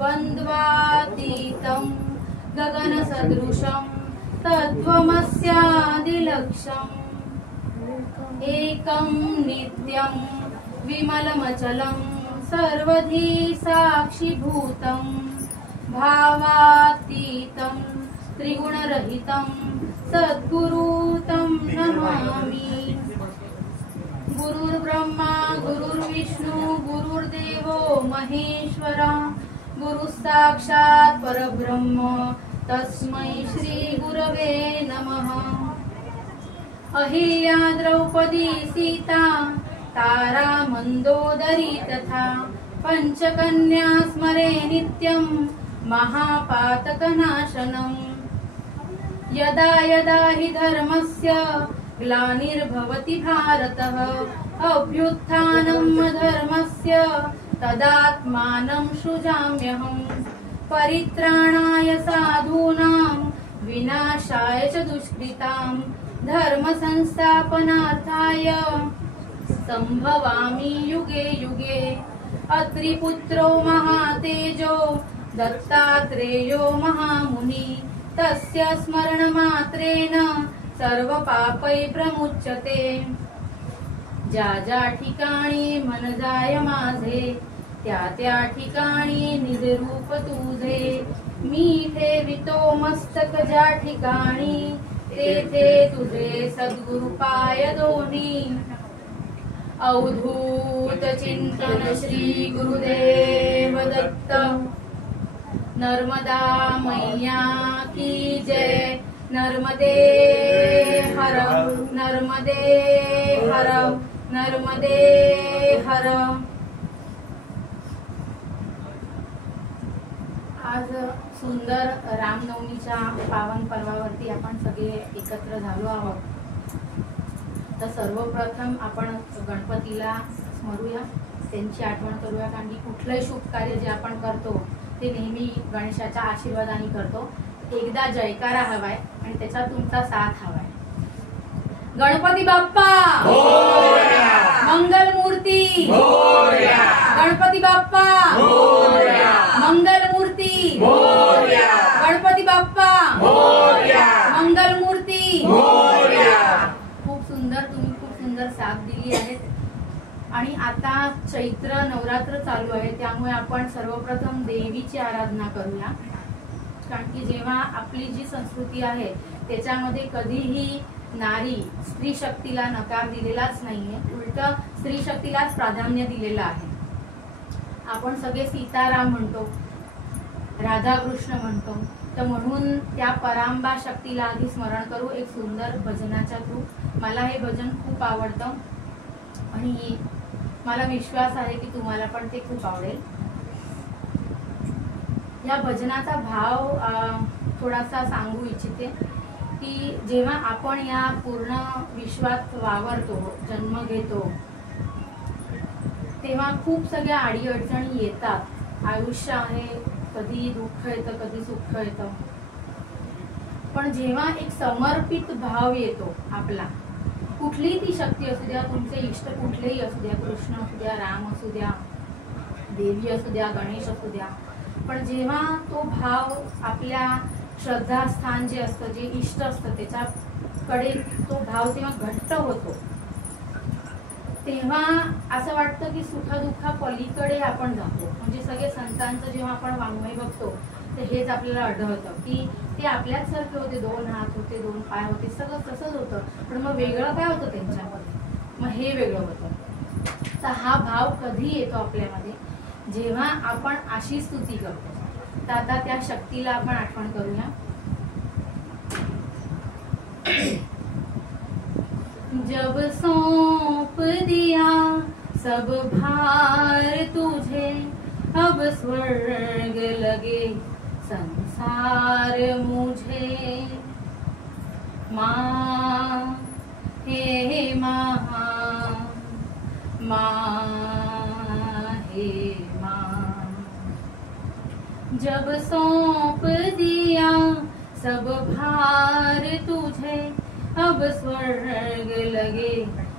द्वन्द्वातीतं गगनसदृशं तत्त्वमस्यादिलक्ष्यम् एकं नित्यं विमलमचलं सर्वधी साक्षिभूतं भावातीतं त्रिगुणरहितं सद्गुरुतं नमामि। गुरुर्ब्रह्मा गुरुर्विष्णु गुरुर्देवो महेश्वरा गुरुसाक्षात् परब्रह्म तस्मै श्री गुरवे नमः। अहिल्या द्रौपदी सीता तारा मंदोदरी तथा पंचकन्या स्मरे नित्यं महापातकनाशनम्। यदा यदा हि धर्मस्य ग्लानिर्भवति भारतः अभ्युत्थानम् अधर्मस्य तदात्मानं सृजाम्यहम्। परित्राणाय साधूनां विनाशाय च दुष्कृतां धर्म संस्थापनार्थाय संभवामि युगे युगे। अत्रिपुत्रो महातेजो दत्तात्रेयो महामुनि तस्य स्मरणमात्रेण सर्वपापै प्रमुच्यते। ज्या ज्या ठिकाणी मन जाय माझे त्या त्या ठिकाणी निजरूप तुझे। मी ठेवितो मस्तक ज्या ठिकाणी तेथे तुझे सद्गुरु पाय दोन्ही। अवधूत चिंतन श्री गुरुदेव दत्त। नर्मदा मैया की जय। नर्मदे हर नर्मदे हर नर्मदे हर। आज सुंदर रामनवमीच्या पावन पर्वावरती आपण सगळे एकत्र झालो आहोत। तर सर्वप्रथम आपण गणपतीला स्मरूया, त्यांची आठवण करूया, कारण की कुठलंही शुभ कार्य जे आपण करतो ते नेहमी गणेशाच्या आशीर्वादाने करतो। एकदा जयकारा हवाय आणि त्याचा तुमचा साथ हवाय। गणपती बाप्पा मोरया, मंगल मूर्ती मोरया, गणपती बाप्पा मोरया, मंगल मूर्ती मोरया, गणपती बाप्पा मोरया, मंगल मूर्ती मोरया। खूप सुंदर, तुम्ही खूप सुंदर साथ दिली आहे। आणि आता चैत्र नवरात्र चालू आहे, त्यामुळे आपण सर्वप्रथम देवीची आराधना करूया। कारण की जेव्हा आपली जी संस्कृती आहे त्याच्यामध्ये कधीही नारी स्त्री शक्तीला नकार दिलेलाच नाहीये, उलट स्त्री शक्तीलाच प्राधान्य दिलेलं आहे। आपण सगळे सीताराम म्हणतो, राधाकृष्ण म्हणतो, तर म्हणून त्या परांबा शक्तीला आधी स्मरण करू एक सुंदर भजनाच्या थ्रू। मला हे भजन खूप आवडतं आणि मला विश्वास आहे की तुम्हाला पण ते खूप आवडेल। या भजनाचा भाव थोडासा सांगू इच्छिते की जेव्हा आपण या पूर्ण विश्वात वावरतो, जन्म घेतो, तेव्हा खूप सगळ्या अडीअडचणी येतात। आयुष्य आहे, कधी दुःख येतं, कधी सुख येतं, पण जेव्हा एक समर्पित भाव येतो आपला, कुठलीही ती शक्ती असू द्या, तुमचे इष्ट कुठलेही असू द्या, कृष्ण असू द्या, राम असू द्या, देवी असू द्या, गणेश असू द्या, पण जेव्हा तो भाव आपल्या श्रद्धास्थान जे असतं, जे इष्ट असतं त्याच्याकडे तो भाव तेव्हा घट्ट होतो, तेव्हा असं वाटतं की सुखदुःखा पलीकडे आपण जातो। म्हणजे सगळे संतांचं जेव्हा आपण वाङ्मय बघतो तर हेच आपल्याला आढळतं की ते आपल्याच सारखे होते, दोन हात होते, दोन पाय होते, सगळं तसंच होतं, पण मग वेगळं काय होतं त्यांच्यामध्ये, मग हे वेगळं होतं। तर हा भाव कधी येतो आपल्यामध्ये, जेव्हा आपण अशी स्तुती करतो। तर आता त्या शक्तीला आपण आठवण करूया। जब सौंप दिया सब भार तुझे, अब स्वर्ग लगे संसार मुझे। माँ हे माँ, माँ हे माँ। जब सौंप दिया सब भार तुझे, अब स्वर्ग लगे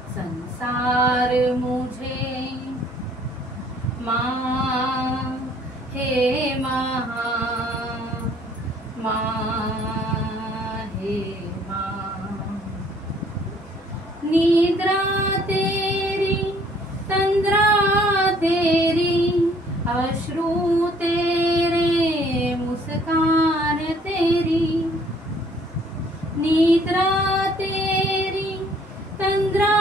संसार मुझे। माँ हे माँ, माँ हे माँ। निद्रा तेरी तंद्रा तेरी, अश्रु तेरे मुस्कान तेरी। निद्रा तेरी तंद्रा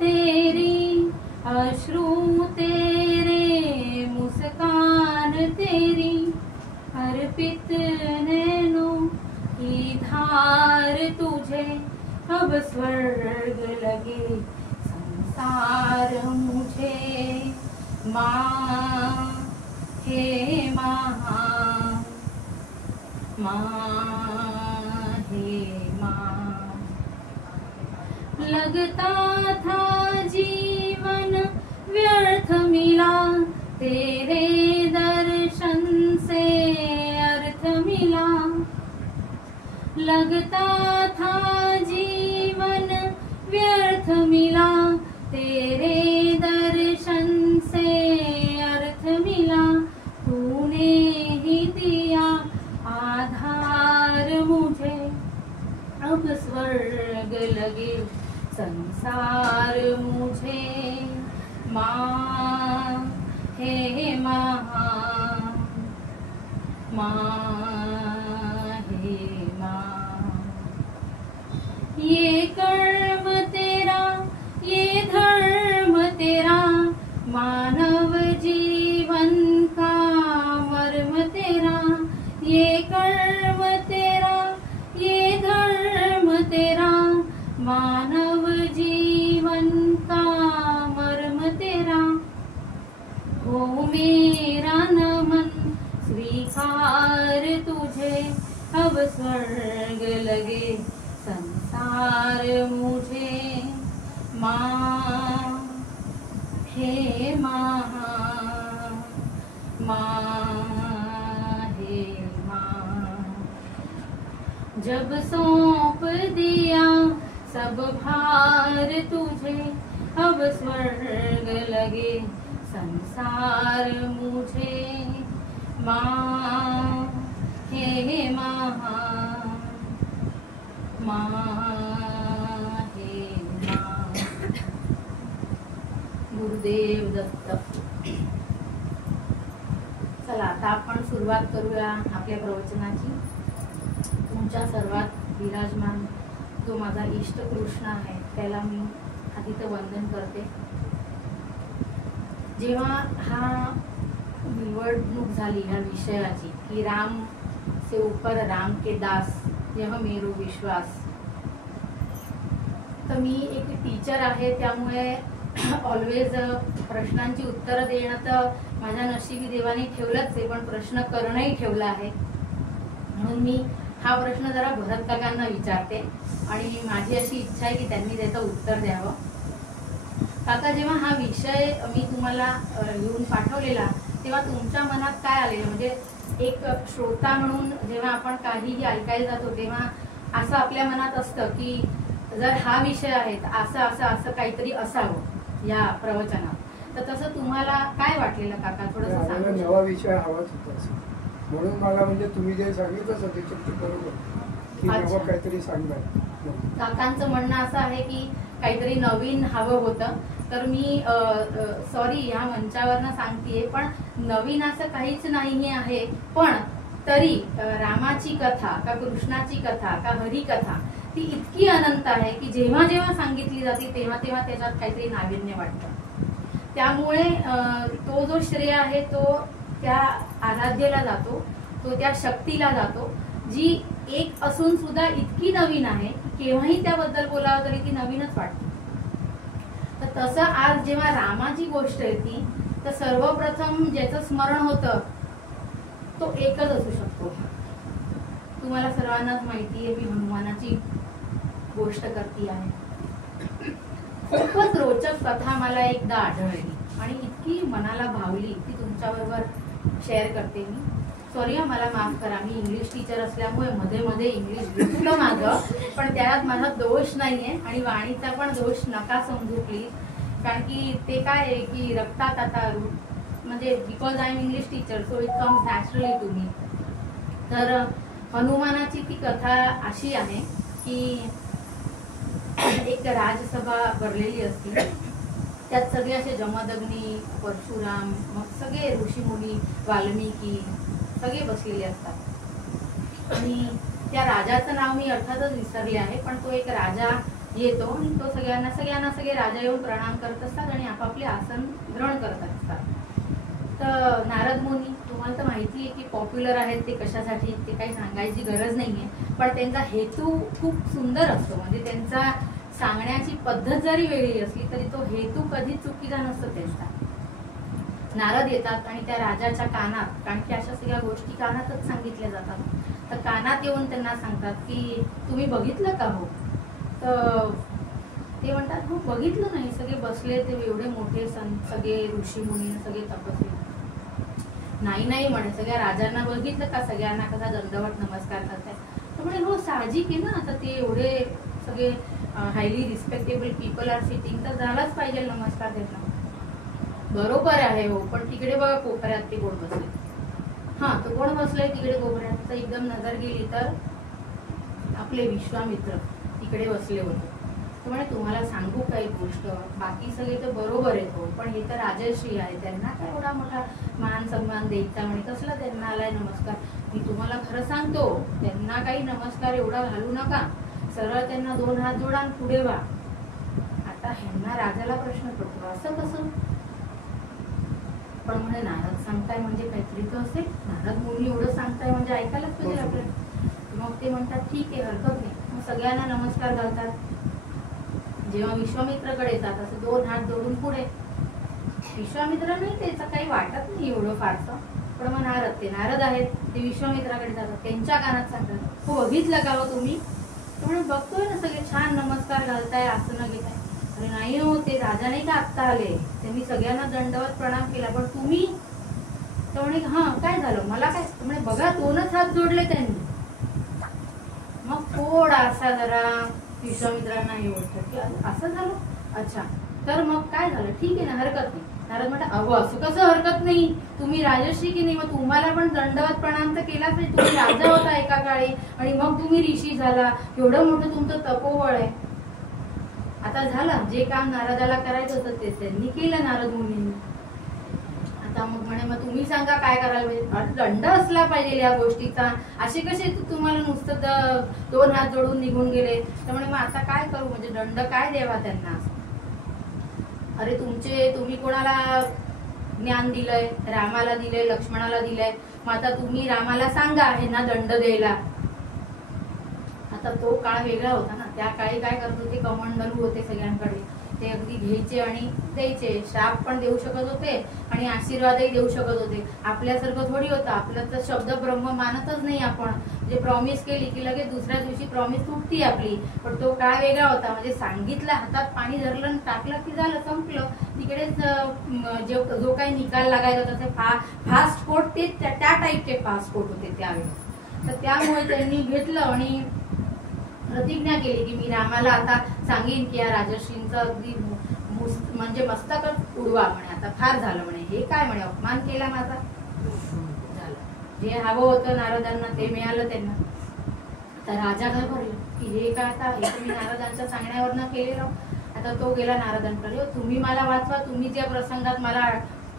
तेरी, अश्रु तेरे मुस्कान तेरी। अर्पित नैनों की धार तुझे, अब स्वर्ग लगे संसार मुझे। माँ हे माँ, माँ हे माँ। लगता था जीवन व्यर्थ मिला, तेरे दर्शन से अर्थ मिला। लगता था जीवन व्यर्थ मिला, तेरे दर्शन से अर्थ मिला। तूने ही दिया आधार मुझे, अब स्वर्ग लगे संसार मुझे। माँ हे माँ, माँ हे माँ। ये कर्म तेरा, ये धर्म तेरा, मानव जीवन का मर्म तेरा। ये कर्म तेरा, ये धर्म तेरा, मानव जीवन का मर्म तेरा। हो मेरा नमन स्वीकार तुझे, अब स्वर्ग लगे संसार मुझे। माँ हे माँ, माँ हे माँ। जब सौंप दिया सब भार तुझे, अब स्वर्ग लगे संसार मुझे। माँ हे माँ, माँ हे माँ। गुरुदेव दत्त। चला आता आपण सुरुवात करूया आपल्या प्रवचनाची। तुमच्या सर्वात विराजमान जो माझा इष्ट कृष्ण आहे त्याला मी आधी तर वंदन करते। जेव्हा हा निवडणूक झाली ह्या विषयाची की राम से ऊपर राम के दास यह मेरो विश्वास, तर मी एक टीचर आहे त्यामुळे ऑलवेज प्रश्नांची उत्तरं देणं तर माझ्या नशिबी देवाने ठेवलंच आहे, पण प्रश्न करणंही ठेवलं आहे। म्हणून मी हा प्रश्न जरा भरत काकांना विचारते आणि माझी अशी इच्छा आहे की त्यांनी त्याचं उत्तर द्यावं। काका, जेव्हा हा विषय मी तुम्हाला लिहून पाठवलेला तेव्हा तुमच्या मनात काय आलेलं? म्हणजे एक श्रोता म्हणून जेव्हा आपण काहीही ऐकायला जातो तेव्हा असं आपल्या मनात असतं की जर हा विषय आहे तर असं असं असं काहीतरी असावं या प्रवचनात, तर तसं तुम्हाला काय वाटलेलं काका? थोडंसं सांगा। नवा विषय हवाच होता म्हणून मला, म्हणजे तुम्ही जे सांगितलं सध्याचे बरोबर की नवा काहीतरी सांगणार। काकांचं म्हणणं असं आहे की काहीतरी नवीन हवं होतं, तर मी सॉरी ह्या मंचावरनं सांगतेय, पण नवीन असं काहीच नाही आहे। पण तरी रामाची कथा का कृष्णाची कथा का हरी कथा ती इतकी अनंत आहे की जेव्हा जेव्हा सांगितली जाते तेव्हा तेव्हा त्याच्यात काहीतरी नाविन्य वाटतं। त्यामुळे तो जो श्रेय आहे तो त्या आराध्यला जातो, तो त्या शक्तीला जातो जी एक असून सुद्धा इतकी नवीन आहे केव्हाही त्याबद्दल बोलावं तरी ती नवीनच वाटते। तर तसं आज जेव्हा रामाची गोष्ट येते तर सर्वप्रथम ज्याचं स्मरण होतं तो एकच असू शकतो। तुम्हाला सर्वांनाच माहिती आहे मी हनुमानाची गोष्ट करते आहे। खूपच रोचक कथा मला एकदा आढळली आणि इतकी मनाला भावली ती तुमच्याबरोबर शेअर करते मी। सॉरी मला माफ करा, मी इंग्लिश टीचर असल्यामुळे मध्ये मध्ये इंग्लिश घुसलं माझं, पण त्यात माझा दोष नाहीये आणि वाणीचा पण दोष नका समजू प्लीज, कारण की ते काय आहे की रक्तात आता म्हणजे because I am English teacher so it comes naturally to me. तर हनुमानाची ती कथा अशी आहे की एक राजसभा भरलेली असते, त्यात सगळे असे जमदग्नी, परशुराम, मग सगळे ऋषीमुनी, वाल्मिकी सगळे बसलेले असतात. आणि त्या राजाचं नाव मी अर्थातच विसरले आहे, पण तो एक राजा येतो आणि तो सगळ्यांना सगळे राजा येऊन प्रणाम करत असतात आणि आपापले आसन ग्रहण करत असतात. तर नारद मुनी, तुम्हाला तर माहिती आहे की पॉप्युलर आहेत ते कशासाठी, ते काही सांगायची गरज नाहीये, पण त्यांचा हेतू खूप सुंदर असतो. म्हणजे त्यांचा सांगण्याची पद्धत जरी वेगळी असली तरी तो हेतू कधीच चुकीचा नसतो त्यांचा. नारद येतात आणि त्या राजाच्या कानात, कारण की अशा सगळ्या गोष्टी कानातच सांगितल्या जातात, तर कानात येऊन त्यांना सांगतात की तुम्ही बघितलं का हो? तर ते म्हणतात हो बघितलं नाही, सगळे बसले ते एवढे मोठे सगळे ऋषी मुनी, सगळे तपस्वी. नाही म्हणे, सगळ्या राजांना बघितलं का, सगळ्यांना कसा दंडवत नमस्कार करताय? तर म्हणे हो साहजिक आहे ना, आता ते एवढे सगळे highly respectable people are sitting, तर झालाच पाहिजे नमस्कार त्यांना. बरोबर आहे हो, पण तिकडे बघा कोपऱ्यात ते कोण बसले. हा, तो कोण बसलाय तिकडे कोपऱ्यात? तर एकदम नजर गेली तर आपले विश्वामित्र तिकडे बसले होते. त्यामुळे तुम्हाला सांगू का एक गोष्ट, बाकी सगळे तर बरोबर आहेत हो, पण हे तर राजर्षी आहे, त्यांना काय एवढा मोठा मान सन्मान द्यायचा म्हणे, कसला त्यांना आलाय नमस्कार? मी तुम्हाला खरं सांगतो, त्यांना काही नमस्कार एवढा घालू नका, सरळ त्यांना 2 हात जोडा आणि पुढे व्हा. आता ह्यांना राजाला प्रश्न पडतो, असं कसं? पण म्हणे नारद सांगताय म्हणजे काहीतरी तर असेल, नारद मुनी एवढं सांगताय म्हणजे ऐकायलाच पाहिजे आपल्याला. मग ते म्हणतात ठीक आहे, हरकत नाही. मग सगळ्यांना नमस्कार घालतात. जेव्हा विश्वामित्राकडे येतात असं 2 हात जोडून पुढे, विश्वामित्र नाही, त्याचं काही वाटत नाही एवढं फारसं, पण मग नारद आहेत, ते विश्वामित्राकडे जातात, त्यांच्या कानात सांगतात हो बघितलं का हो तुम्ही? त्यामुळे बघतोय ना सगळे छान नमस्कार घालताय, आसनं घेताय. अरे नाही हो, ते राजा नाही का आत्ता आले, त्यांनी सगळ्यांना दंडवत प्रणाम केला, पण तुम्ही? तर म्हणे हा काय झालं, मला काय? म्हणे बघा 2च हात जोडले त्यांनी. मग थोडासा जरा विश्वामित्रांना हे वाटतं की असं झालं, अच्छा तर मग काय झालं, ठीक आहे ना, हरकत नाही. नारद म्हणतात अहो असं कसं हरकत नाही, तुम्ही राजर्षी की नाही, मग तुम्हाला पण दंडवत प्रणाम तर केलाच नाही, तुम्ही राजा होता एका काळी आणि मग तुम्ही ऋषी झाला, एवढं मोठं तुमचं तपोबळ आहे. आता झालं, जे काम नारदाला करायचं होतं ते त्यांनी केलं नारद मुनींनी. आता मग म्हणे मग तुम्ही सांगा काय करायला पाहिजे? दंड असला पाहिजे या गोष्टीचा, असे कसे तुम्हाला नुसतं 2 हात जोडून निघून गेले? त्यामुळे मग आता काय करू, म्हणजे दंड काय द्यावा त्यांना? अरे तुम्ही कोणाला ज्ञान दिलंय? रामाला दिलंय, लक्ष्मणाला दिलंय, मग आता तुम्ही रामाला सांगा ह्यांना दंड द्यायला. आता तो काळ वेगळा होता ना, त्या काळी काय करत होते, कमंडलू होते सगळ्यांकडे, ते अगदी घ्यायचे आणि द्यायचे, श्राप पण देऊ शकत होते आणि आशीर्वादही देऊ शकत होते. आपल्यासारखं थोडी होतं, आपलं तर शब्द ब्रह्म मानतच नाही आपण, जे प्रॉमिस केली की लगेच दुसऱ्या दिवशी प्रॉमिस तुटती आपली. पण तो काळ वेगळा होता, म्हणजे सांगितलं, हातात पाणी धरलं आणि टाकलं की झालं, संपलं. तिकडेच जो काही निकाल लागायचा होता ते फास्ट कोर्ट, ते त्या टाईपचे फास्ट कोर्ट होते त्यावेळी. तर त्यामुळे त्यांनी घेतलं आणि प्रतिज्ञा केली की मी रामाला आता सांगेन की या राजर्षींचं अगदी म्हणजे मस्तकच उडवा म्हणे, आता फार झालं म्हणे, हे काय म्हणे अपमान केला माझा. झालं, जे हवं होतं नारदांना ते मिळालं त्यांना. तर राजा घाबरले की हे काय, आता हे तुम्ही नारदांच्या सांगण्यावरनं केलेलं. आता तो गेला नारदांकडे, तुम्ही मला वाचवा, तुम्ही ज्या प्रसंगात मला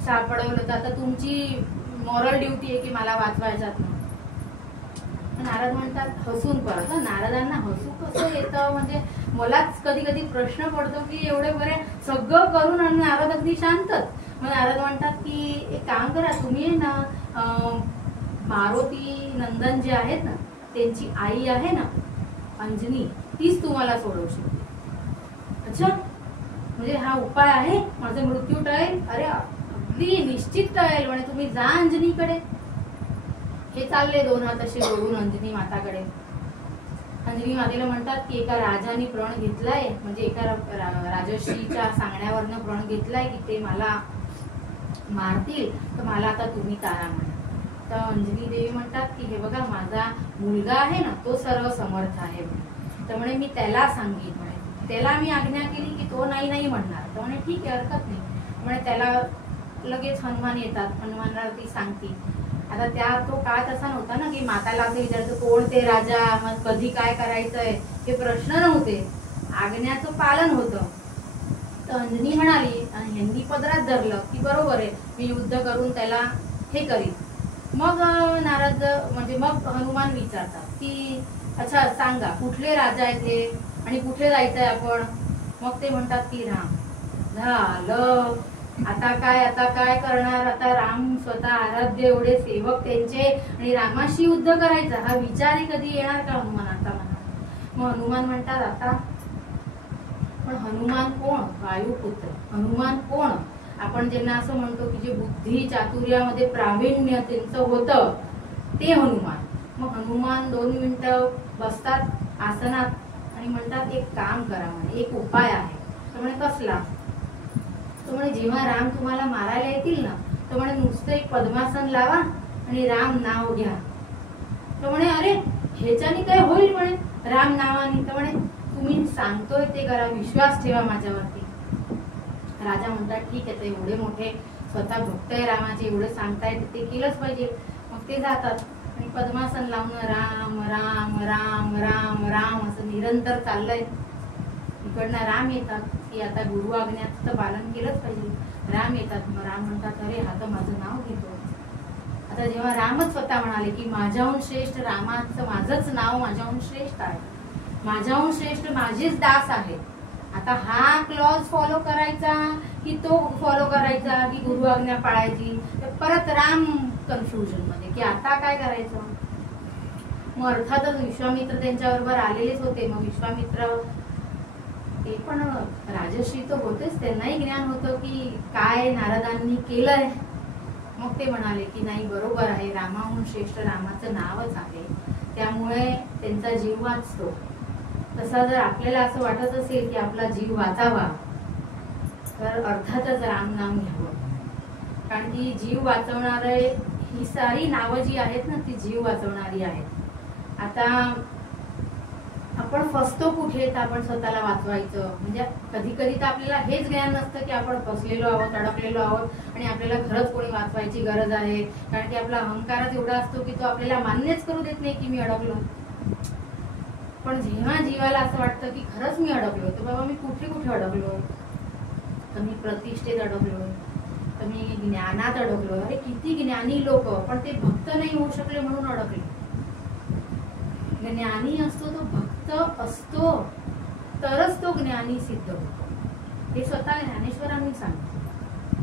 सापडवलं होतं, आता तुमची मॉरल ड्युटी आहे की मला वाचवायच्यात. नारद म्हणतात हसून परत, नारदांना हसू कसं येतं, म्हणजे मलाच कधी कधी प्रश्न पडतो की एवढे बरे सगळं करून आणि नारद अगदी शांतच. मग नारद म्हणतात की एक काम करा, तुम्ही ना मारुती नंदन जे आहेत ना, त्यांची आई आहे ना अंजनी, तीच तुम्हाला सोडवू शकते. अच्छा, म्हणजे हा उपाय आहे, माझा मृत्यू टळेल? अरे अगदी निश्चित टळेल म्हणे, तुम्ही जा अंजनीकडे. हे चालले 2 हात असे जोडून अंजनी माताकडे. अंजनी मातेला म्हणतात की एका राजाने प्रण घेतलाय, म्हणजे एका राजर्षीच्या सांगण्यावरनं प्रण घेतलाय की ते मला मारतील, तर मला आता तुम्ही तारा म्हणा. तर अंजनी देवी म्हणतात की हे बघा, माझा मुलगा आहे ना, तो सर्व समर्थ आहे म्हणे, त्यामुळे मी त्याला सांगेन म्हणे, त्याला मी आज्ञा केली की तो नाही म्हणणार. तर म्हणे ठीक आहे, हरकत नाही. म्हणे त्याला लगेच हनुमान येतात, हनुमानला ती सांगते आता तो काळ तसा नव्हता ना की माताला असं विचारायचं कोण ते राजा, मग कधी काय करायचंय, हे प्रश्न नव्हते, आज्ञाचं पालन होतं. तर अंजनी म्हणाली आणि ह्यांनी पदरात धरलं की बरोबर आहे, मी युद्ध करून त्याला हे करीन. मग नारद म्हणजे मग हनुमान विचारतात की अच्छा सांगा कुठले राजा आहेत हे आणि कुठे जायचंय आपण. मग ते म्हणतात की राम. झालं, आता काय करणार, आता राम स्वतः आराध्य एवढे सेवक त्यांचे आणि रामाशी युद्ध करायचं, हा विचारही कधी येणार का हनुमानाचा मनात. मग हनुमान म्हणतात आता पण हनुमान कोण, वायुपुत्र हनुमान कोण, आपण ज्यांना असं म्हणतो की जे बुद्धी चातुर्यामध्ये प्रावीण्य त्यांचं होतं ते हनुमान. मग हनुमान 2 मिनिटं बसतात आसनात आणि म्हणतात एक काम करा म्हणे, एक उपाय आहे. तर म्हणे कसला. तो म्हणे जेव्हा राम तुम्हाला मारायला येतील ना, तो म्हणे नुसतं एक पद्मासन लावा आणि राम नाव घ्या. तो म्हणे अरे ह्याच्याने काय होईल म्हणे राम नावाने. तर म्हणे तुम्ही सांगतोय ते करा, विश्वास ठेवा माझ्यावरती. राजा म्हणतात ठीक आहे, तर एवढे मोठे स्वतः भक्त आहे रामाचे, एवढे सांगतायत ते केलंच पाहिजे. मग ते जातात आणि पद्मासन लावून राम राम राम राम राम असं निरंतर चाललंय. इकडनं राम येतात की आता गुरु आज्ञाचं पालन केलंच पाहिजे. राम येतात, मग राम म्हणतात अरे हा तर माझं नाव घेतो. आता जेव्हा रामच स्वतः म्हणाले की माझ्याहून श्रेष्ठ रामाचं माझंच नाव माझ्याहून श्रेष्ठ आहे, माझ्याहून श्रेष्ठ माझेच दास आहे. आता हा क्लॉज फॉलो करायचा की तो फॉलो करायचा की गुरु आज्ञा पाळायची. तर परत राम कन्फ्युजन मध्ये की आता काय करायचं. मग अर्थातच विश्वामित्र त्यांच्याबरोबर आलेलेच होते. मग विश्वामित्र ते पण राजश्री तर होतेच, त्यांनाही ज्ञान होतं की काय नारदांनी केलंय. मग ते म्हणाले की नाही बरोबर आहे, रामाहून श्रेष्ठ रामाचं नावच आहे, त्यामुळे त्यांचा जीव वाचतो. तसा जर आपल्याला असं वाटत असेल की आपला जीव वाचावा तर अर्थातच राम नाम घ्यावं. कारण की जीव वाचवणारे ही सारी नावं जी आहेत ना ती जीव वाचवणारी आहेत. आता आपण फसतो कुठे, तर आपण स्वतःला वाचवायचं. म्हणजे कधी कधी तर आपल्याला हेच ज्ञान नसतं की आपण फसलेलो आहोत, अडकलेलो आहोत आणि आपल्याला खरंच कोणी वाचवायची गरज आहे. कारण की आपला अहंकारच एवढा असतो की तो आपल्याला मान्यच करू देत नाही की मी अडकलो. पण जेव्हा जीवाला असं वाटतं की खरंच मी अडकलो, तर बाबा मी कुठे कुठे अडकलो, तर मी प्रतिष्ठेत अडकलो, तर मी ज्ञानात अडकलो. अरे किती ज्ञानी लोक पण ते भक्त नाही होऊ शकले म्हणून अडकले. ज्ञानी असतो तो भक्त असतो तरच तो ज्ञानी सिद्ध होतो. हे स्वतः ज्ञानेश्वरांनी सांगितलं.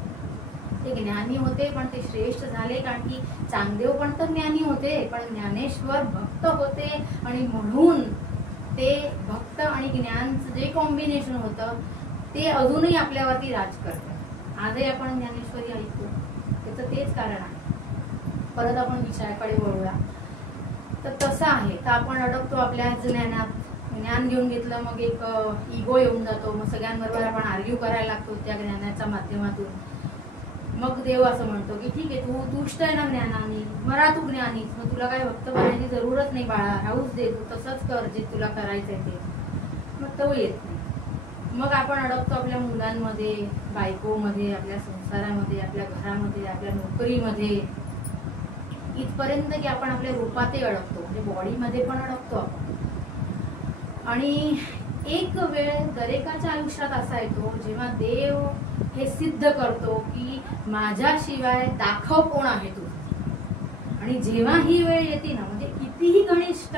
ते ज्ञानी होते पण ते श्रेष्ठ झाले कारण की चांगदेव पण तर ज्ञानी होते, पण ज्ञानेश्वर भक्त होते आणि म्हणून ते भक्त आणि ज्ञानचं जे कॉम्बिनेशन होतं ते अजूनही आपल्यावरती राज करतं. आजही आपण ज्ञानेश्वरी ऐकतो, त्याचं तेच कारण आहे. परत आपण विषयाकडे वळूया. तर तसं आहे, तर आपण अडकतो आपल्या ज्ञानात. ज्ञान घेऊन घेतलं मग एक इगो येऊन जातो, मग सगळ्यांबरोबर आपण आर्ग्यू करायला लागतो त्या ज्ञानाच्या माध्यमातून. मग देव असं म्हणतो की ठीक आहे तू दुष्ट आहे ना ज्ञानाने, मरा तू ज्ञानी, मग तुला काय भक्त बनायची जरूरत नाही बाळा, राहूच दे, तू तसंच कर जे तुला करायचंय ते. मग तो येत नाही. मग आपण अडकतो आपल्या मुलांमध्ये, बायकोमध्ये, आपल्या संसारामध्ये, आपल्या घरामध्ये, आपल्या नोकरीमध्ये, इथपर्यंत की आपण आपल्या रूपातही अडकतो, म्हणजे बॉडीमध्ये पण अडकतो आपण. आणि एक वेळ दरेकाच्या आयुष्यात असा येतो जेव्हा देव हे सिद्ध करतो की माझ्याशिवाय दाखव कोण आहे तू. आणि जेव्हा ही वेळ येते ना, म्हणजे कितीही घनिष्ठ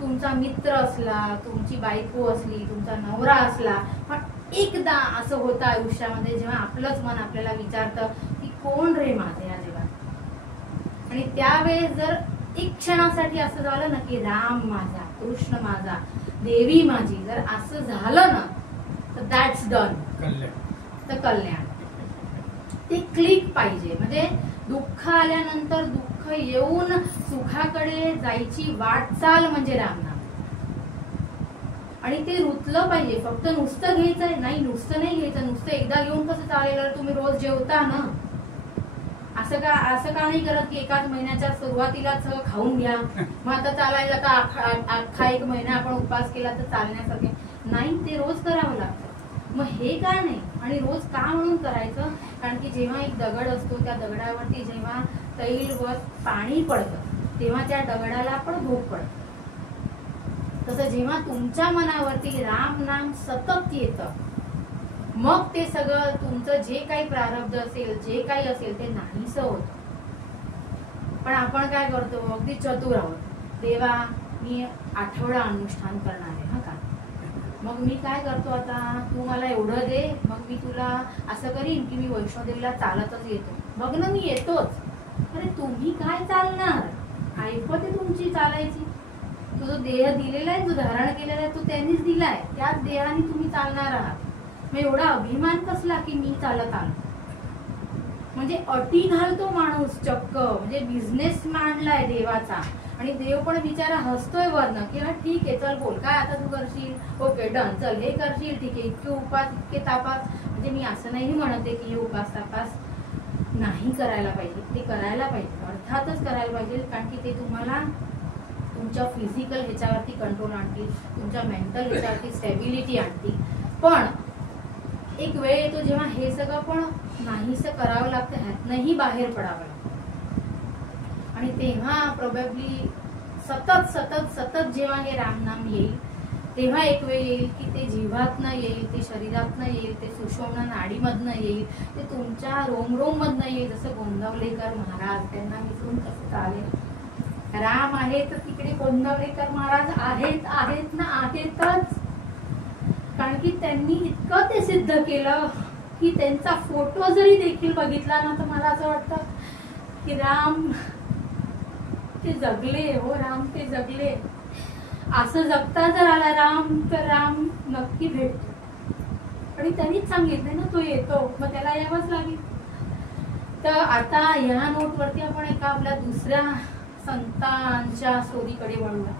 तुमचा मित्र असला, तुमची बायको असली, तुमचा नवरा असला, पण एकदा असं होतं आयुष्यामध्ये जेव्हा आपलंच मन आपल्याला विचारतं की कोण रे माझे या जगात. आणि त्यावेळेस जर एक क्षणासाठी असं झालं ना की राम माझा, कृष्ण माझा, देवी माझी, जर असं झालं ना तर दॅट्स डन, तर कल्याण. ते क्लिक पाहिजे. म्हणजे दुःख आल्यानंतर दुःख येऊन सुखाकडे जायची वाटचाल म्हणजे रामनाम. आणि ते रुतलं पाहिजे. फक्त नुसतं घ्यायचंय नाही, नुसतं नाही घ्यायचं. नुसतं एकदा घेऊन कसं चालेल, तुम्ही रोज जेवता ना, असं का नाही करत की एकाच महिन्याच्या सुरुवातीलाच खाऊन घ्या, मग आता चालायला तर अख्खा 1 महिना आपण उपवास केला तर चालण्यासारखे नाही, ते रोज करावं लागतं. मग हे का नाही आणि रोज का म्हणून करायचं. कारण की जेव्हा एक दगड असतो त्या दगडावरती जेव्हा तैल व पाणी पडतं तेव्हा त्या दगडाला पण भोग पडतं. तसं जेव्हा तुमच्या मनावरती राम नाम सतत येतं मग ते सगळं तुमचं जे काही प्रारब्ध असेल जे काही असेल ते नाहीसं होतं. पण आपण काय करतो अगदी चतुर आहोत. देवा मी आठवडा अनुष्ठान करणार आहे हा का, मग मी काय करतो आता तू मला एवढं दे मग मी तुला असं करीन की मी वैष्णोदेवीला चालतच येतो. बघ ना मी येतोच. अरे तुम्ही काय चालणार, ऐपत आहे तुमची चालायची. तो जो देह दिलेला आहे जो धारण केलेला आहे तो त्यांनीच दिलाय, त्याच देहाने तुम्ही चालणार आहात. मग एवढा अभिमान कसला की मी चालत आलो. म्हणजे अटी घालतो माणूस चक्क, म्हणजे बिझनेस मांडलाय देवाचा. आणि देव पण बिचारा हसतोय वरनं की हा ठीक आहे चल बोल काय आता तू करशील, ओके डन चल हे करशील ठीक आहे, इतके उपास इतके तापास. म्हणजे मी असं नाही म्हणते की हे उपास तापास नाही करायला पाहिजे, ते करायला पाहिजे अर्थातच करायला पाहिजे. कारण की ते तुम्हाला तुमच्या फिजिकल ह्याच्यावरती कंट्रोल आणतील, तुमच्या मेंटल ह्याच्यावरती स्टेबिलिटी आणतील. पण एक वेळ येतो जेव्हा हे सगळं पण नाहीसं करावं लागतं, ह्यातनंही बाहेर पडावं लागतं. आणि तेव्हा प्रोबॅबली सतत सतत सतत जेव्हा हे रामनाम येईल तेव्हा एक वेळ येईल की ते जिव्हातनं येईल, ते शरीरातनं येईल, ते सुषुम्ना नाडीमधनं येईल, ते तुमच्या रोमरोम मधनं येईल. जसं गोंदवलेकर महाराज त्यांना विसरून कसं चालेल. राम आहे तर तिकडे गोंदवलेकर महाराज आहेत आहेत ना आहेतच. कारण की त्यांनी इतकं ते सिद्ध केलं की त्यांचा फोटो जरी देखील बघितला ना तर मला असं वाटतं की राम ते जगले. हो राम ते जगले. असं जगता जर आला राम तर राम नक्की भेटतो. आणि त्यांनीच सांगितले ना तो येतो मग त्याला यावंच लागेल. तर आता ह्या नोटवरती आपण एका आपल्या दुसऱ्या संतांच्या स्टोरीकडे वळूया.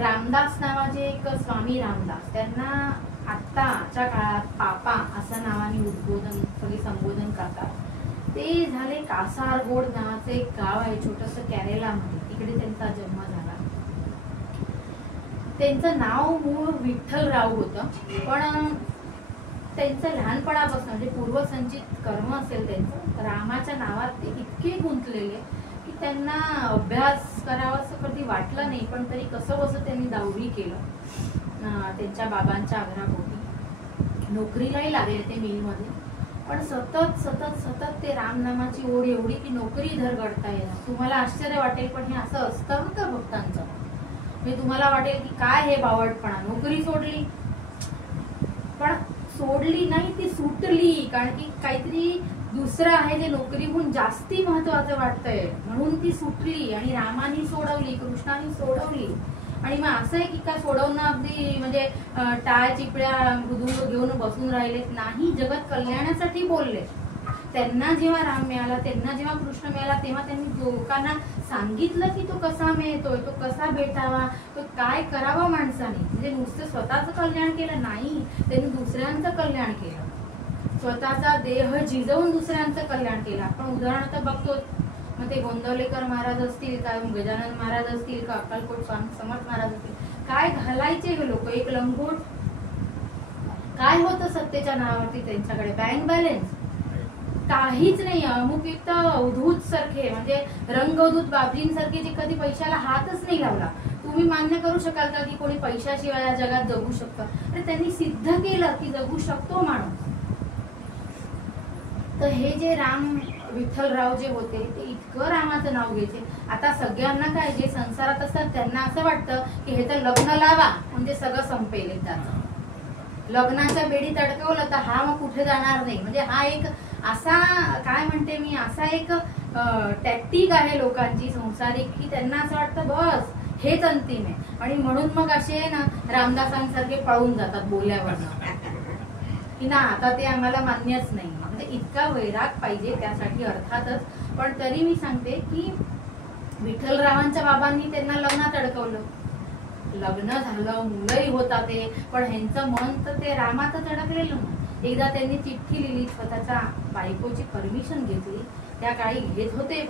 रामदास नावाचे एक स्वामी रामदास, त्यांना आत्ताच्या काळात पापा असं नावाने उद्बोधन सगळे संबोधन करतात. ते झाले कासारगोड नावाचं एक गाव आहे छोटंसं केरळमध्ये, तिकडे त्यांचा जन्म झाला. त्यांचं नाव मूळ विठ्ठलराव होतं. पण त्यांचं लहानपणापासून म्हणजे पूर्वसंचित कर्म असेल त्यांचं रामाच्या नावात ते इतके गुंतलेले की त्यांना अभ्यास करावा असं कधी वाटलं नाही. पण तरी कसं बसं त्यांनी 10वी केलं त्यांच्या बाबांच्या आग्रहापोटी. नोकरीलाही लागले ते मिलमध्ये. पण सतत सतत सतत ते रामनामाची ओढ एवढी की नोकरी धरगडता येणार. तुम्हाला आश्चर्य वाटेल पण हे असं असतं का भक्तांचं. म्हणजे तुम्हाला वाटेल की काय हे बावटपणा, नोकरी सोडली. पण सोडली नाही ती सुटली. कारण की काहीतरी दुसरं आहे जे नोकरीहून जास्ती महत्वाचं वाटतंय म्हणून ती सुटली. आणि रामानी सोडवली, कृष्णाने सोडवली. आणि मग असं आहे की काय सोडवणं अगदी म्हणजे टाळ चिपड्या मृदुंग घेऊन बसून राहिले नाही. जगत कल्याणासाठी बोलले. त्यांना जेव्हा राम मिळाला, त्यांना जेव्हा कृष्ण मिळाला तेव्हा त्यांनी लोकांना सांगितलं की तो कसा मिळतोय, तो कसा भेटावा, तो काय करावा माणसाने. म्हणजे नुसतं स्वतःचं कल्याण केलं नाही, त्यांनी दुसऱ्यांचं कल्याण केलं. स्वतःचा देह झिजवून दुसऱ्यांचं कल्याण केलं. आपण उदाहरण तर बघतो. मग ते गोंदवलेकर महाराज असतील का गजानन महाराज असतील का अक्कलकोट स्वामी समर्थ महाराज असतील, काय घालायचे हे लोक एक लंगोट. काय होतं सत्तेच्या नावावरती त्यांच्याकडे, बँक बॅलन्स काहीच नाही. अमुक एक अवधूत सारखे म्हणजे रंगवधूत बाबजींसारखे जे कधी पैशाला हातच नाही लावला. तुम्ही मान्य करू शकाल का की कोणी पैशाशिवाय या जगात जगू शकतं. अरे त्यांनी सिद्ध केलं की जगू शकतो माणूस. तर हे जे राम विठ्ठलराव जे होते ते इतकं रामाचं नाव घ्यायचे. आता सगळ्यांना काय जे संसारात असतात त्यांना असं वाटतं की हे तर लग्न लावा म्हणजे सगळं संपेल एकदाच. लग्नाच्या बेडीत अडकवलं तर हा मग कुठे जाणार नाही. म्हणजे हा एक असा काय म्हणते मी असा एक टॅक्टिक आहे लोकांची संसारिक की त्यांना असं वाटतं बस हेच अंतिम आहे. आणि म्हणून मग असे ना रामदासांसारखे पळून जातात बोलल्यावर की ना आता ते आम्हाला मान्यच नाही. म्हणजे इतका वैराग पाहिजे त्यासाठी अर्थातच. पण तरी मी सांगते की विठ्ठलरावांच्या बाबांनी त्यांना लग्नात अडकवलं. लग्न झालं, मुलंही होता ते, पण ह्यांचं मन तर ते रामातच अडकलेलं ना. एकदा त्यांनी चिठ्ठी लिहिली, स्वतःच्या बायकोची परमिशन घेतली. त्या काळी घेत होते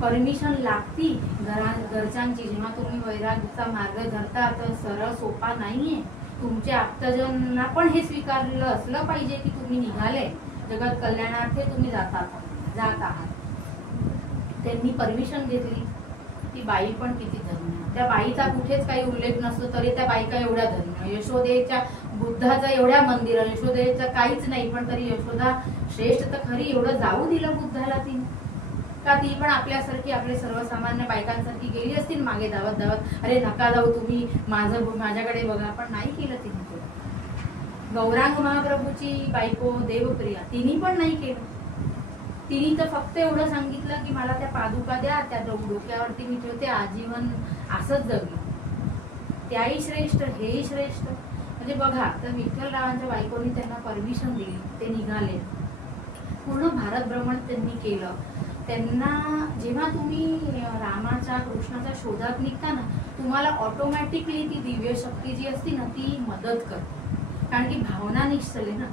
परमिशन लागती घरच्यांची. जेव्हा तुम्ही वैराग्याचा मार्ग धरता तर सरळ सोपा नाहीये. तुमच्या आप्तजनांना पण हे स्वीकारलेलं असलं पाहिजे की तुम्ही निघाले जगत कल्याणार्थे तुम्ही जातात. जात आहात. त्यांनी परमिशन घेतली. ती बाई पण किती धन्य. त्या बाईचा कुठेच काही उल्लेख नसतो तरी त्या बायका एवढ्या धन्य. यशोदेच्या बुद्धाचा एवढ्या मंदिर, यशोदेचं काहीच नाही पण तरी यशोदा श्रेष्ठ तर खरी. एवढं जाऊ दिलं बुद्धाला ती का? ती पण आपल्यासारखी आपले सर्वसामान्य बायकांसारखी गेली असतील मागे धावत धावत, अरे नका जाऊ तुम्ही, माझ्याकडे बघा. पण नाही केलं तिने. गौरांग महाप्रभूची बायको देवप्रिया तिने पण नाही केलं. तिने तर फक्त एवढं सांगितलं की मला त्या पादुका द्या, त्या डोक्यावरती मी ठेवते, आजीवन असंच जगली. त्याही श्रेष्ठ, हेही श्रेष्ठ. म्हणजे बघा, तर विठ्ठलरावांच्या बायकोनी त्यांना परमिशन दिली, ते निघाले. पूर्ण भारत भ्रमण त्यांनी केलं. त्यांना जेव्हा तुम्ही रामाच्या कृष्णाच्या शोधात निघता ना, तुम्हाला ऑटोमॅटिकली ती दिव्य शक्ती जी असते ना ती मदत करते. कारण की भावना निश्चले ना.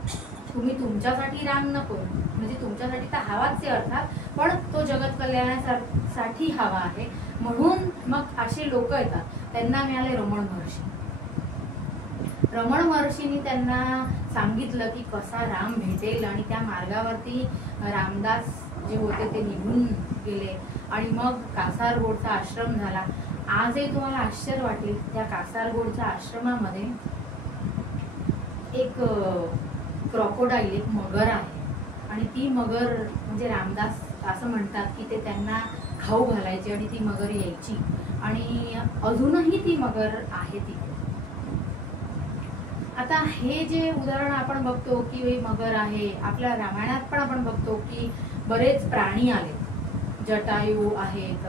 तुम्ही तुमच्यासाठी राम नको, म्हणजे तुमच्यासाठी तर हवाच आहे अर्थात, पण तो जगत कल्याणासाठी हवा आहे. म्हणून मग असे लोक येतात. त्यांना मिळाले रमण महर्षी. रमण महर्षींनी त्यांना सांगितलं की कसा राम भेटेल, आणि त्या मार्गावरती रामदास जे होते ते निघून गेले. आणि मग कासारगोडचा आश्रम झाला. आजही तुम्हाला आश्चर्य वाटेल, त्या कासारगोडच्या आश्रमामध्ये एक क्रॉकोडाईल, एक मगर आहे. आणि ती मगर म्हणजे रामदास असं म्हणतात की ते त्यांना खाऊ घालायचे आणि ती मगर यायची. आणि अजूनही ती मगर आहे ती. आता हे जे उदाहरण आपण बघतो की मगर आहे, आपल्या रामायणात पण आपण बघतो की बरेच प्राणी आले. जटायू आहेत,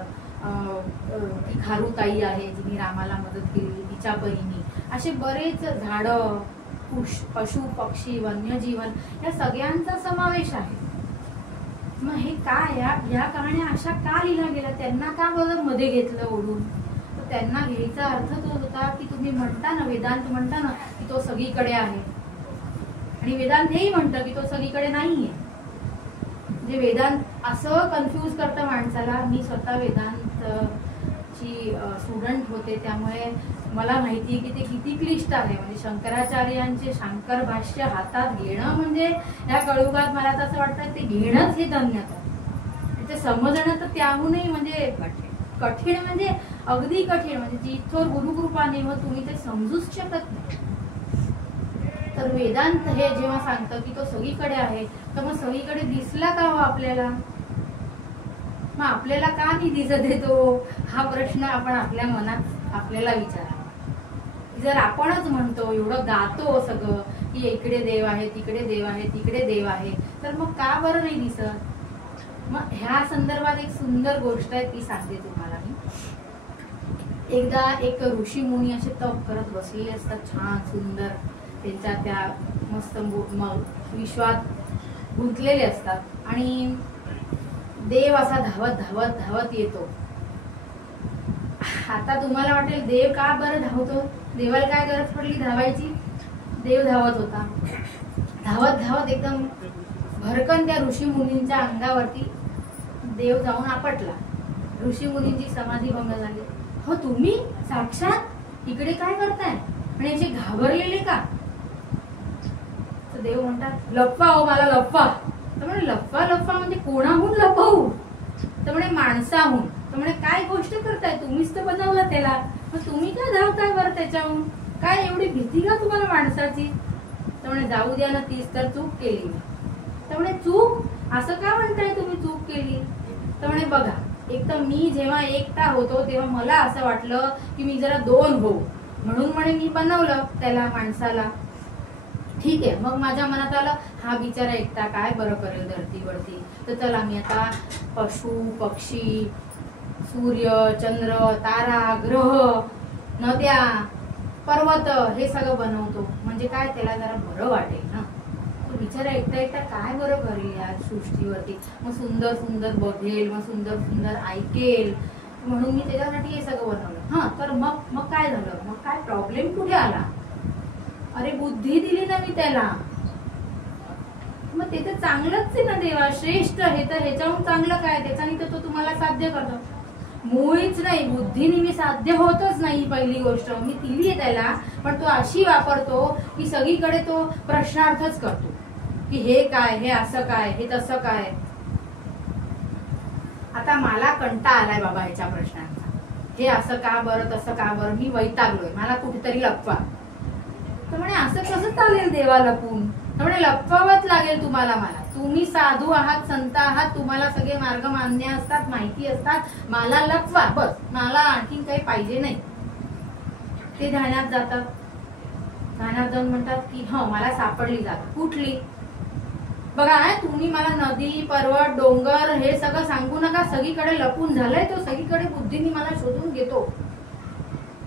खारुताई आहे जिने रामाला मदत केली तिच्या परीने. असे बरेच झाडं, पशु पक्षी, वन्यजीवन या सगळ्यांचा समावेश आहे. मग हे काय, या कहाण्या अशा का लिहिल्या गेल्या? त्यांना का बरं मध्ये घेतलं ओढून? तर त्यांना घ्यायचा अर्थ तो होता की तुम्ही म्हणता ना, वेदांत म्हणता ना की तो सगळीकडे आहे, आणि वेदांत हेही म्हणतं की तो सगळीकडे नाहीये. म्हणजे वेदांत असं कन्फ्यूज करतं माणसाला. मी स्वतः वेदांतची स्टुडंट होते, त्यामुळे मला माहिती आहे की ते किती क्लिष्ट आहे. म्हणजे शंकराचार्यांचे शांकर भाष्य हातात घेणं म्हणजे या कळयुगात मला तर असं वाटतं ते घेणंच हे धन्यता. ते समजणं तर त्याहूनही म्हणजे कठीण, म्हणजे अगदी कठीण. म्हणजे जिथं गुरुकृपाने मग तुम्ही ते समजूच शकत नाही. तर वेदांत हे जेव्हा सांगतं की तो सगळीकडे आहे, तर मग सगळीकडे दिसला का हो आपल्याला? मग आपल्याला का नाही दिसत येतो, हा प्रश्न आपण आपल्या मनात आपल्याला विचारा. जर आपणच म्हणतो, एवढं गातो सगळं की इकडे देव आहे, तिकडे देव आहे, तिकडे देव आहे, तर मग का बरं नाही दिसत? मग ह्या संदर्भात एक सुंदर गोष्ट आहे, ती सांगते तुम्हाला मी. एकदा एक ऋषी मुनी असे तप करत बसलेले असतात, छान सुंदर. त्यांच्या त्या मस्त विश्वात गुंतलेले असतात. आणि देव असा धावत धावत धावत येतो. आता तुम्हाला वाटेल देव का बरं धावतो? देवाला काय गरज पडली धावायची? देव धावत होता. धावत धावत एकदम भरकन त्या ऋषी मुनींच्या अंगावरती देव जाऊन आपटला. ऋषी मुनींची समाधी भंग झाली. हो, तुम्ही साक्षात इकडे काय करताय? आणि असे घाबरलेले का? तर देव म्हणतात, लपवा हो, मला लपवा. तर म्हणे लपवा लपवा म्हणजे कोणाहून लपवू? तर म्हणे माणसाहून. तर म्हणे काय गोष्ट करताय, तुम्हीच तर बनवला त्याला, मग तुम्ही काय धावताय बरं त्याच्याहून? काय एवढी भीती का तुम्हाला माणसाची? तर म्हणे जाऊ द्या ना, तीच तर चूक केली मी. तर म्हणे चूक? असं का म्हणताय तुम्ही चूक केली? तर म्हणे बघा, एक तर मी जेव्हा एकटा होतो तेव्हा मला असं वाटलं की मी जरा दोन होऊ, म्हणून म्हणे मी बनवलं त्याला, माणसाला. ठीक आहे, मग माझ्या मनात आलं हा बिचारा एकटा काय बरं करेल धरतीवरती, तर चला मी आता पशु पक्षी, सूर्य चंद्र तारा ग्रह नद्या पर्वत हे सगळं बनवतो, म्हणजे काय त्याला जरा बरं वाटेल ना. तो बिचारा एकटा एकटा काय बरं करेल या सृष्टीवरती, मग सुंदर सुंदर बघेल, मग सुंदर सुंदर ऐकेल, म्हणून मी त्याच्यासाठी हे सगळं बनवलं. हा, तर मग काय झालं? मग काय प्रॉब्लेम कुठे आला? अरे बुद्धी दिली ना मी त्याला, मग ते तर चांगलंच आहे ना देवा, श्रेष्ठ. हे तर ह्याच्याहून चांगलं काय? त्याच्याने तर तो तुम्हाला साध्य करतो. मुळीच नाही, बुद्धीने मी साध्य होतच नाही. पहिली गोष्ट मी दिली आहे त्याला, पण तो अशी वापरतो की सगळीकडे तो प्रश्नार्थच करतो की हे काय, हे असं काय, हे तसं काय. आता मला कंटाळा आलाय बाबा ह्याच्या प्रश्नांचा, हे असं का बरं तसं का बरं, मी वैतागलोय, मला कुठेतरी लपवा. तर म्हणे असं कसं चालेल देवा लपून, तर म्हणे लपवावंच लागेल तुम्हाला. मला तुम्ही साधू आहात, संत आहात, तुम्हाला सगळे मार्ग मान्य असतात, माहिती असतात, मला लपवा बस, मला आणखीन काही पाहिजे नाही. ते ध्यानात जातात. ध्यानात जाऊन म्हणतात की मला सापडली जागा. कुठली? बघा तुम्ही मला नदी, पर्वत, डोंगर हे सगळं सांगू नका, सगळीकडे लपून झालंय तो, सगळीकडे बुद्धीने मला शोधून घेतो.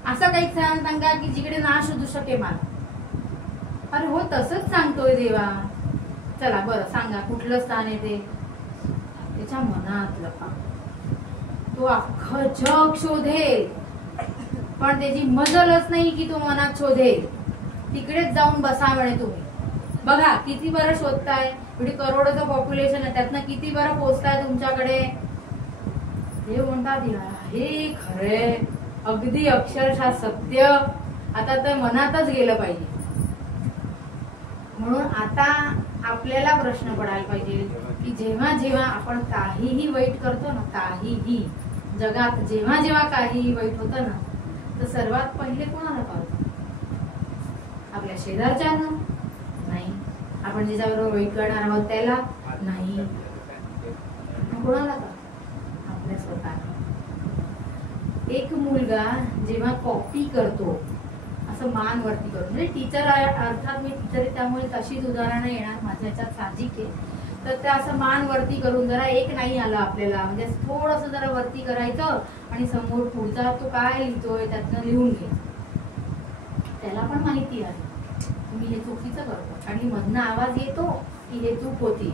असं काही सांगा की जिकडे ना शोधू शके मला. अरे हो तसंच सांगतोय देवा. चला बरं सांगा कुठलं स्थान आहे ते. त्याच्या मनात लपा. तो अख्खं जग शोधेल पण त्याची मजलच नाही की तो मनात शोधेल. तिकडेच जाऊन बसा म्हणे तुम्ही. बघा किती बरं शोधताय, एवढी करोडोचं पॉप्युलेशन आहे, त्यातनं किती बरं पोहोचताय तुमच्याकडे. हे म्हणतात हे खरे अगदी अक्षरशः सत्य, आता तर मनातच गेलं पाहिजे. म्हणून आता आपल्याला प्रश्न पडायला पाहिजे की जेव्हा जेव्हा आपण काहीही वाईट करतो ना, काहीही जगात जेव्हा जेव्हा काहीही वाईट होतं ना, तर सर्वात पहिले कोणाला पाहतो? आपल्या शेजारच्यांना नाही, आपण ज्याच्याबरोबर वाईट करणार आहोत त्याला नाही, कोणाला का? आपल्या स्वतःला. एक मुलगा जेव्हा कॉपी करतो असं मान वरती करून, म्हणजे टीचर अर्थात मी टीचर आहे त्यामुळे तशीच उदाहरणं येणार माझ्या ह्याच्यात साहजिक आहे. तर ते असं मान वरती करून जरा एक नाही आलं आपल्याला, म्हणजे थोडस जरा वरती करायचं आणि समोर पुढचा तो काय लिहितोय त्यातनं लिहून घे. त्याला पण माहिती आहे मी हे चुकीचं करतो आणि मधनं आवाज येतो की हे चूक होती,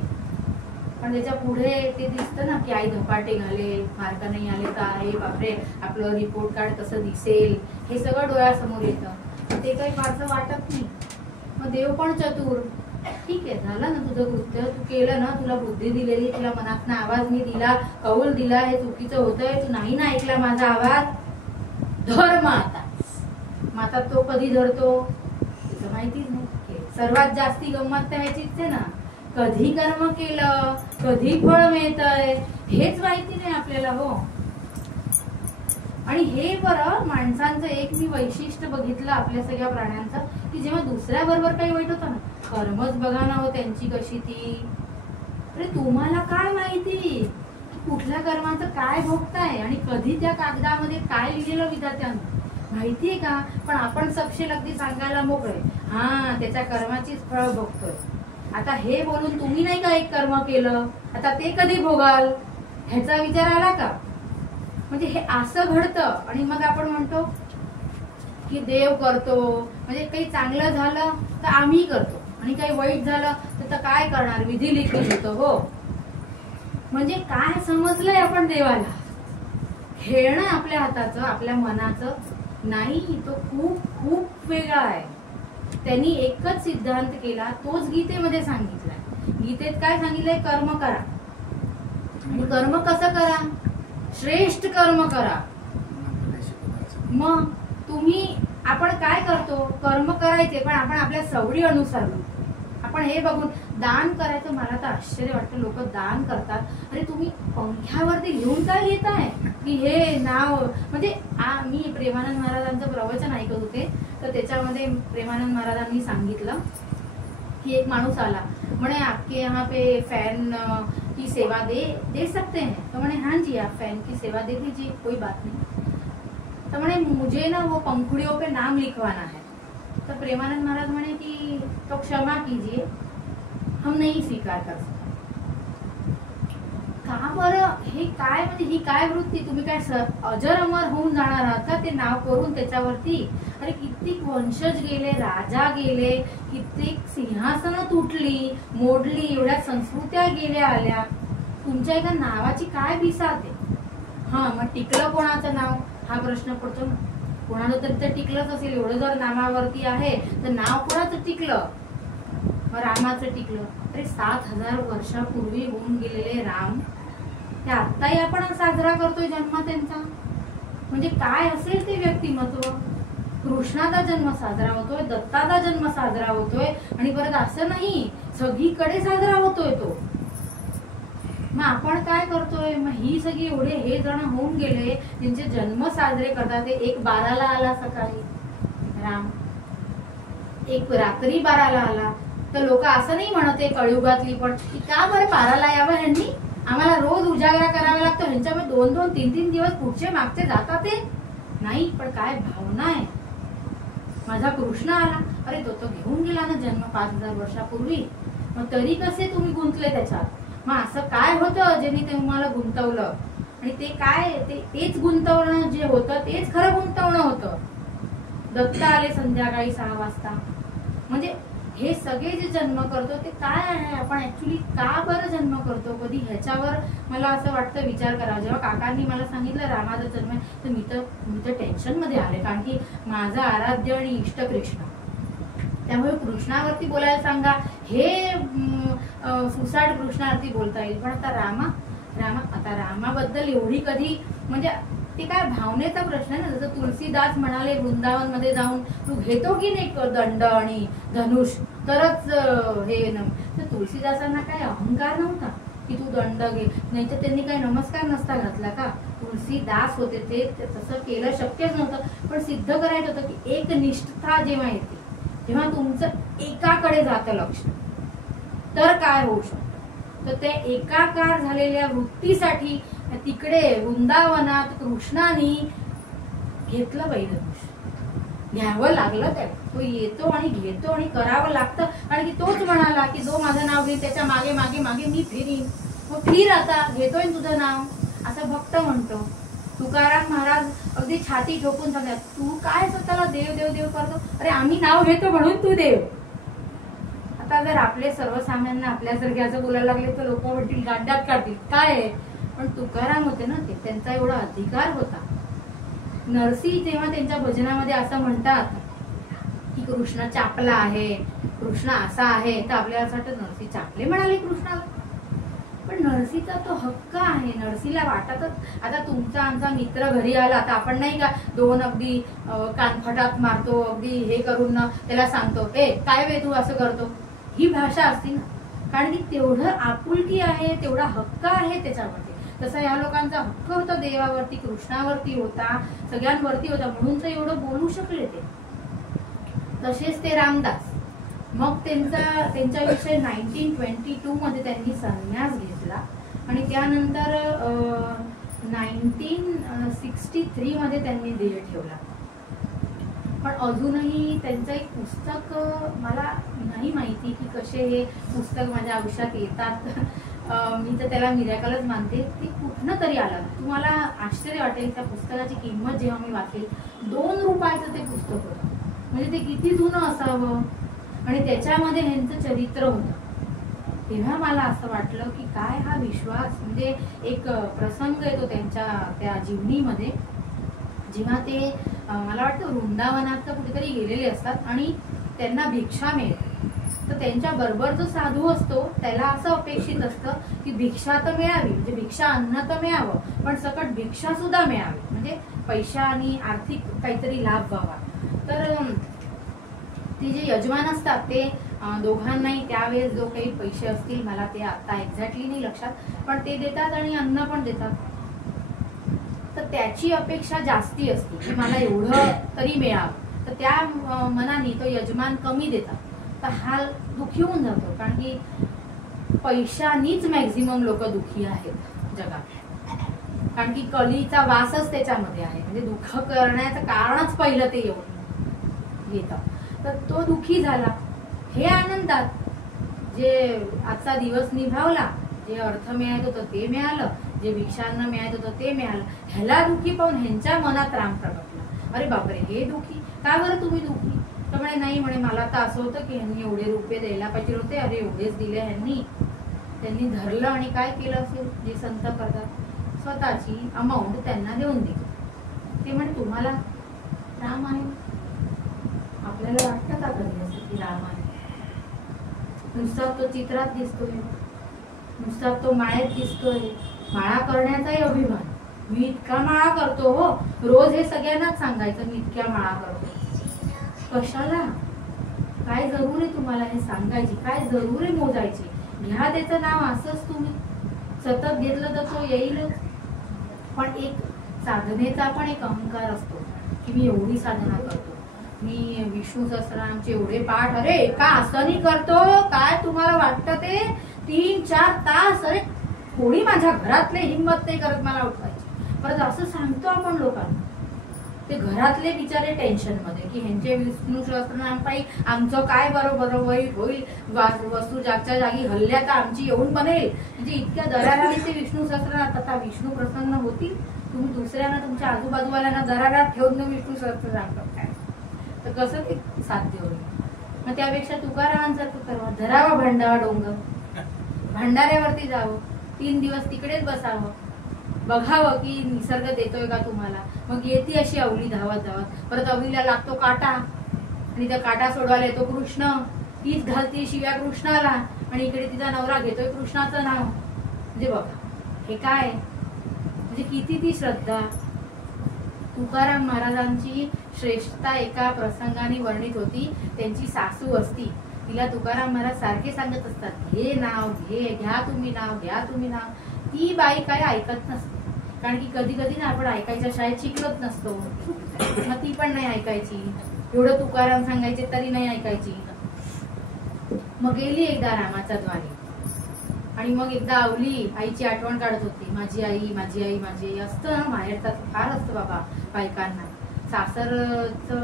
पण त्याच्या पुढे ते दिसतं ना की आई धपाटे घाले, मार्क नाही आले तर अरे बापरे आपलं रिपोर्ट कार्ड कसं दिसेल, हे सगळं डोळ्यासमोर येतं. ते काही फारसं वाटत नाही. मग देव पण चतुर, ठीक आहे झालं ना तुझं कृत्य, तू केलं ना, तुला बुद्धी दिलेली, तुला मनातनं आवाज मी दिला, कौल दिला, हे चुकीचं होतंय, तू नाही ना ऐकला माझा आवाज, धर मग आता तो कधी धरतो त्याचं माहितीच नाही. सर्वात जास्ती गंमत तर ह्याचीच आहे ना, कधी कर्म केलं, कधी फळ मिळतंय हेच माहिती नाही आपल्याला. हो, आणि हे बरं माणसांचं एक मी वैशिष्ट्य बघितलं आपल्या सगळ्या प्राण्यांचं, की जेव्हा दुसऱ्या बरोबर काही वाईट होतं ना, कर्मच बघा ना हो त्यांची कशी ती. अरे तुम्हाला काय माहिती कुठल्या कर्माचं काय भोगताय आणि कधी त्या कागदामध्ये काय लिहिलेलं विधात्यानं माहितीये का? पण आपण सपशेल अगदी सांगायला मोकळे, त्याच्या कर्माचीच फळ भोगतोय. आता हे बोलून तुम्ही नाही का एक कर्म केलं, आता ते कधी भोगाल ह्याचा विचार आला का? म्हणजे हे असं घडतं आणि मग आपण म्हणतो की देव करतो, म्हणजे काही चांगलं झालं तर आम्ही करतो आणि काही वाईट झालं तर काय करणार, विधी लिखित होतं. हो, म्हणजे काय समजलंय आपण देवाला? खेळणं आपल्या हाताचं, आपल्या मनाचं नाही, तो खूप खूप वेगळा आहे. त्यांनी एकच सिद्धांत केला, तोच गीतेमध्ये सांगितलाय. गीतेत काय सांगितलंय? कर्म करा. आणि कर्म कसं करा? श्रेष्ठ कर्म करा. मग तुम्ही आपण काय करतो? कर्म करायचे पण आपण आपल्या सवडी अनुसार. आपण हे बघून दान करायचं, मला तर आश्चर्य वाटतं लोक दान करतात. अरे तुम्ही पंख्यावरती लिहून काय घेताय की हे नाव, म्हणजे मी प्रेमानंद महाराजांचं प्रवचन ऐकत होते तर त्याच्यामध्ये प्रेमानंद महाराजांनी सांगितलं की एक माणूस आला, म्हणे आपके यहाँ पे फैन की सेवा दे सकते हैं? तो म्हणे हाँ जी आप फैन की सेवा दे दीजिए, कोई बात नहीं. तो म्हणे मुझे ना वो पंखुड़ियों पे नाम लिखवाना है. तो प्रेमानंद महाराज म्हणे की तो क्षमा कीजिए, हम नहीं स्वीकार कर सकते. का बरं? हे काय म्हणजे ही काय वृत्ती? तुम्ही काय अजर अमर होऊन जाणार आहात का ते नाव करून त्याच्यावरती? अरे कित्येक वंशज गेले, राजा गेले, कित्येक सिंहासनं तुटली मोडली, एवढ्या संस्कृत्या गेल्या आल्या, तुमच्या एका नावाची काय बिसात आहे? मग टिकलं कोणाचं नाव हा प्रश्न पडतो ना. कोणाचं तरी तर टिकलंच असेल, एवढं जर नामावरती आहे तर नाव कोणाचं टिकलं? मग रामाचं टिकलं. अरे 7000 वर्षापूर्वी होऊन गेलेले राम, ते आत्ताही आपण साजरा करतोय जन्म त्यांचा. म्हणजे काय असेल ते व्यक्तिमत्व. कृष्णाचा जन्म साजरा होतोय, दत्ताचा जन्म साजरा होतोय आणि परत असं नाही सगळीकडे साजरा होतोय तो. मग आपण काय करतोय? मग ही सगळी एवढे हे जण होऊन गेले, त्यांचे जन्म साजरे करतात. एक 12ला आला सकाळी राम, एक रात्री 12ला आला. तर लोक असं नाही म्हणत आहे कळयुगातली पण की का बरं 12ला यावं ह्यांनी, आम्हाला रोज उजागरा करावा लागतो, ह्यांच्यामध्ये 2-2, 3-3 दिवस पुढचे मागचे जातात ते नाही. पण काय भावना आहे. माझा कृष्ण आला, अरे तो घेऊन गेला ना जन्म 5000 वर्षापूर्वी, मग तरी कसे तुम्ही गुंतले त्याच्यात? मग असं काय होतं ज्यांनी तुम्हाला गुंतवलं? आणि ते काय, तेच गुंतवणं जे होतं तेच खरं गुंतवणं होतं. दत्त आले संध्याकाळी 6 वाजता. म्हणजे हे सगळे जे जन्म करतो ते काय आहे? आपण ऍक्च्युली का बरं जन्म करतो? कधी ह्याच्यावर मला असं वाटतं विचार करा. जेव्हा काकांनी मला सांगितलं रामाचा जन्म आहे, तर मी तर टेन्शन मध्ये आले, कारण की माझा आराध्य आणि इष्ट कृष्ण. त्यामुळे कृष्णावरती बोलायला सांगा, हे सुसाट कृष्णावरती बोलता येईल. पण आता रामाबद्दल एवढी कधी, म्हणजे ते काय भावनेचा प्रश्न आहे ना. जसं तुलसीदास म्हणाले वृंदावन मध्ये जाऊन तू घेतो की नाही दंड आणि धनुष तरच हे तर तुलसीदासांना काय अहंकार नव्हता की तू दंड घे, नाही तर त्यांनी काही नमस्कार नसता घातला का? तुलसीदास होते ते तसं केलं शक्यच नव्हतं. पण सिद्ध करायचं होतं की एक निष्ठा जेव्हा येते, जेव्हा तुमचं एकाकडे जातं लक्ष, तर काय होऊ शकतं? तर त्या एकाकार झालेल्या वृत्तीसाठी तिकडे वृंदावनात कृष्णाने घेतलं वैधनुष, घ्यावं लागलं. त्या तो येतो आणि घेतो आणि करावं लागतं, कारण की तोच म्हणाला की जो माझं नाव घेईल त्याच्या मागे मागे मागे मी फिरीन. मग फिर, आता घेतोय तुझं नाव, असं भक्त म्हणतो. तुकाराम महाराज अगदी छाती ठोकून सांगतात, तू काय स्वतःला देव देव देव करतो? अरे आम्ही नाव घेतो म्हणून तू देव. आता जर आपले सर्वसामान्य आपल्यासारखे असं बोलायला लागले तर लोक म्हणतील गाड्यात काढतील काय आहे. पण तुकाराम होते ना, ते त्यांचा एवढा अधिकार होता. नरसी जेव्हा त्यांच्या भजनामध्ये असं म्हणतात की कृष्ण चापला आहे, कृष्ण असा आहे, तर आपल्याला असं वाटतं नरसी चापले म्हणाले कृष्णाला. पण नरसीचा तो हक्क आहे. नरसीला वाटतच, आता तुमचा आमचा मित्र घरी आला तर आपण नाही का 2 अगदी कानफटात मारतो, अगदी हे करून त्याला सांगतो ए काय वे तू असं करतो. ही भाषा असती ना, कारण की तेवढं आपुलकी आहे, तेवढा हक्क आहे त्याच्यावरती. तसा या लोकांचा हक्क होता देवावरती, कृष्णावरती होता, सगळ्यांवरती होता, म्हणून तर एवढं बोलू शकले ते. तसेच ते रामदास, मग त्यांच्याविषयी 1922 मध्ये त्यांनी संन्यास घेतला आणि त्यानंतर 1963 मध्ये त्यांनी देह ठेवला. पण अजूनही त्यांचं एक पुस्तक मला नाही माहिती की कसे हे पुस्तक माझ्या आयुष्यात येतात. मी तर त्याला मिरॅकलच मानते. ते कुठनं तरी आलं. तुम्हाला आश्चर्य वाटेल, त्या पुस्तकाची किंमत जेव्हा मी वाचली 2 रुपयाचं ते पुस्तक होतं. म्हणजे ते किती जुनं असावं. आणि त्याच्यामध्ये ह्यांचं चरित्र होतं. तेव्हा मला असं वाटलं की काय हा विश्वास. म्हणजे एक प्रसंग येतो त्यांच्या त्या जीवनीमध्ये, जेव्हा ते मला वाटतं वृंदावनात कुठेतरी गेलेले असतात आणि त्यांना भिक्षा मिळते. तर त्यांच्या बरोबर जो साधू असतो त्याला असं अपेक्षित असतं की भिक्षा तर मिळावी, म्हणजे भिक्षा अन्न तर मिळावं, पण सकट भिक्षा सुद्धा मिळावी, म्हणजे पैसा आणि आर्थिक काहीतरी लाभ व्हावा. तर ते जे यजमान असतात ते दोघांनाही त्यावेळेस जो काही पैसे असतील, मला ते आता एक्झॅक्टली नाही लक्षात, पण ते देतात आणि अन्न पण देतात. तर त्याची अपेक्षा जास्ती असते की मला एवढं तरी मिळावं. तर त्या मनाने तो यजमान कमी देतात. तर हा दुःखी होऊन जातो, कारण की पैशानीच मॅक्झिमम लोक दुःखी आहेत जगात, कारण की कलीचा वासच त्याच्यामध्ये आहे. म्हणजे दुःख करण्याचं कारणच पहिलं ते येऊन येतं. तर तो दुःखी झाला. हे आनंदात जे आजचा दिवस निभावला, जे अर्थ मिळायचं होतं ते मिळालं, जे भिक्षांना मिळायचं होतं ते मिळालं. ह्याला दुःखी पाहून ह्यांच्या मनात राम प्रगटला. अरे बापरे, हे दुःखी का बरं तुम्ही दुःखी? तर म्हणे नाही, म्हणे मला तर असं होतं की ह्यांनी एवढे रुपये द्यायला पाहिजे होते, अरे एवढेच दिले ह्यांनी. त्यांनी धरलं आणि काय केलं असेल जे संत करतात, स्वतःची अमाऊंट त्यांना देऊन दिली. ते म्हणे तुम्हाला राम आहे. आपल्याला वाटतं का कधी असं की राम आहे? नुसता तो चित्रात दिसतोय, नुसता तो माळेत दिसतोय. माळा करण्याचाही अभिमान, मी इतका माळा करतो हो, रोज हे सगळ्यांनाच सांगायचं मी इतक्या माळा करतो. कशाला? काय जरूर आहे तुम्हाला हे सांगायची? काय जरूर आहे मोजायची? घ्या त्याचं नाव असंच तुम्ही सतत घेतलं तर तो येईलच. पण एक साधनेचा पण एक अहंकार असतो की मी एवढी साधना करतो, मी विष्णू सहस्रनामचे एवढे पाठ, अरे एका आसनी करतो, काय तुम्हाला वाटतं ते 3-4 तास, अरे थोडी माझ्या घरातले हिंमत नाही करत मला उठवायची. परत असं सांगतो आपण लोकांना, ते घरातले बिचारे टेन्शन मध्ये की ह्यांचे विष्णू सहस्रनाम पायी आमचं काय बरोबर होईल, वस्तू जागच्या जागी हल्ल्या तर आमची येऊन बनेल. म्हणजे इतक्या दराराने ते विष्णू सहस्रनाम, आता विष्णू प्रसन्न होतील, तुम्ही दुसऱ्यांना तुमच्या आजूबाजूवाल्यांना दरारात ठेवून विष्णू सहस्रनाम करताय तर कसं ते साध्य होईल. मग त्यापेक्षा तुकारामांसारखं करावं, धरावा भंडावा डोंगर, भंडाऱ्यावरती जावं, 3 दिवस तिकडेच बसावं, बघावं की निसर्ग देतोय का तुम्हाला. मग येते अशी अवली धावत धावत, परत अवलीला लागतो काटा आणि त्या काटा सोडवायला येतो कृष्ण, तीच घालती शिव्या कृष्णाला आणि इकडे तिचा नवरा घेतोय कृष्णाचं नाव. म्हणजे बघा हे काय, म्हणजे किती ती श्रद्धा. तुकाराम महाराजांची श्रेष्ठता एका प्रसंगाने वर्णित होती. त्यांची सासू असती, तिला तुकाराम महाराज सारखे सांगत असतात, घे नाव, घ्या तुम्ही नाव, घ्या तुम्ही नाव. ती बाई काय ऐकत नसते, कारण की कधी कधी ना आपण ऐकायच्या शाळेत शिकलोच नसतो, मग ती पण नाही ऐकायची. एवढं तुकाराम सांगायचे तरी नाही ऐकायची. मग गेली एकदा रामाच्या द्वारे आणि मग एकदा अवली आईची आठवण काढत होती, माझी आई, माझी आई, माझी आई. असतं ना माहेरचा फार असतं बाबा बायकांना, सासर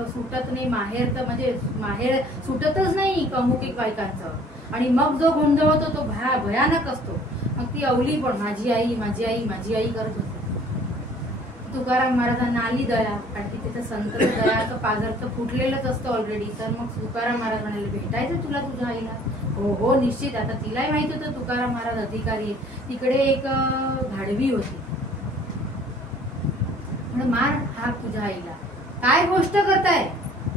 सुटत नाही, माहेर तर म्हणजे माहेर सुटतच नाही कौमुकिक बायकांचं. आणि मग जो गोंधळ होतो तो भयानक असतो. मग ती अवली पण माझी आई, माझी आई, माझी आई करत होती. तुकाराम महाराजांना आली दया, कारण की तिथं संत दयाचं पाझर तर फुटलेलंच असतं ऑलरेडी. तर मग तुकाराम महाराज म्हणाले, भेटायचं तुला तुझ्या आईला? हो हो निश्चित. आता तिलाही माहित होतं तुकाराम महाराज अधिकारी. तिकडे एक घाडवी होती, म्हणजे मार हाक तुझ्या आईला. काय गोष्ट करताय,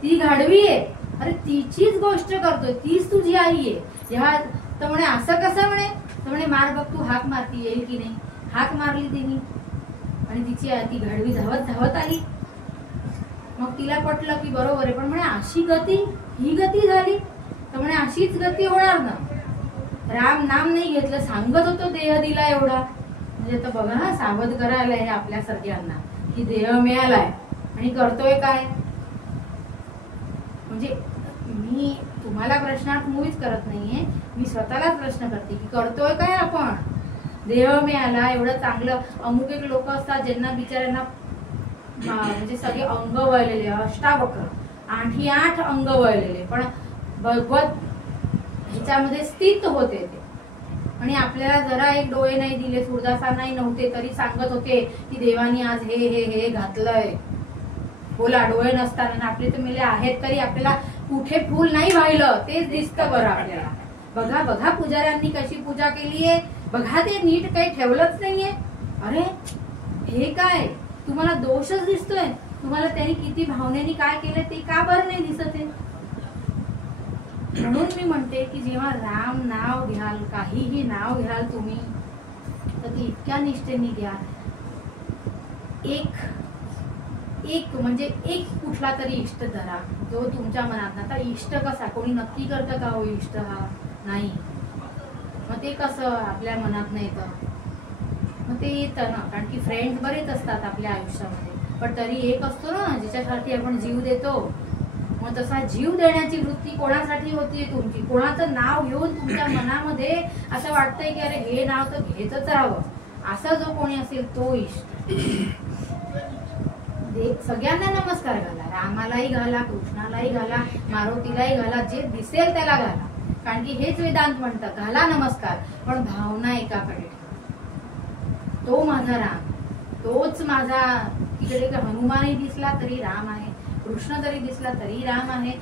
ती घाडवी आहे, अरे तिचीच गोष्ट करतोय, तीच तुझी आई आहे. ह्या तर म्हणे असं कसं म्हणे, तर म्हणे मार बघ तू हाक मारती, येईल की नाही. हाक मारली तिने आणि ती घाडवी धावत धावत आली. मग तिला पटलं की बरोबर आहे, पण म्हणे अशी गती, ही गती झाली तर म्हणे अशीच गती होणार ना. राम नाम नाही घेतलं, सांगत होतो देह दिला एवढा. म्हणजे आता बघा हा, सावध करायला हे आपल्या सगळ्यांना की देह मिळालाय आणि करतोय काय. म्हणजे मी तुम्हाला प्रश्नार्थ मुळीच करत नाहीये, मी स्वतःलाच प्रश्न करते की करतोय काय आपण. देह मिळाला एवढं चांगलं. अमुक एक लोक असतात ज्यांना बिचाऱ्यांना म्हणजे सगळे अंग वळलेले, अष्टावक्र 8 अंग वळलेले, पण भगवत ह्याच्यामध्ये स्थित होते ते. आणि आपल्याला जरा एक डोळे नाही दिले, सूरदासांनाही नव्हते, तरी सांगत होते की देवानी आज हे हे हे घातलंय. बोला डोळे नसताना आपले तर मेले आहेत, तरी आपल्याला कुठे फुल नाही वाहिलं तेच दिसतं बरं आपल्याला. बघा बघा पुजाऱ्यांनी कशी पूजा केलीये, बघा ते नीट काही ठेवलंच नाहीये. अरे हे काय, तुम्हाला दोषच दिसतोय. तुम्हाला त्यांनी किती भावनेने काय केलं ते का बरं नाही दिसत आहे. म्हणून मी म्हणते की जेव्हा राम नाव घ्याल, काहीही नाव घ्याल तुम्ही, तर ती इतक्या निष्ठेने घ्या. एक म्हणजे एक कुठला तरी इष्ट धरा जो तुमच्या मनात. आता इष्ट कसा, कोणी नक्की करतं का हो इष्ट हा, नाही. मग ते कसं आपल्या मनात नाही येतं, मग ते येतं ना, कारण की फ्रेंड्स बरेच असतात आपल्या आयुष्यामध्ये, पण तरी एक असतो ना ज्याच्यासाठी आपण जीव देतो. मग तसा जीव देण्याची वृत्ती कोणासाठी होती तुमची, कोणाचं नाव घेऊन तुमच्या मनामध्ये असं वाटतंय की अरे हे नाव तर घेतच राहावं, असा जो कोणी असेल तो इष्ट. सगळ्यांना नमस्कार घाला, रामालाही घाला, कृष्णालाही घाला, मारुतीलाही घाला, जे दिसेल त्याला घाला, कारण की हेच वेदांत म्हणतं घाला नमस्कार, पण भावना एकाकडे ठेवा. तो माझा राम, तोच माझा. तिकडे हनुमानही दिसला तरी राम आहे, कृष्ण जरी दिसला तरी राम आहे,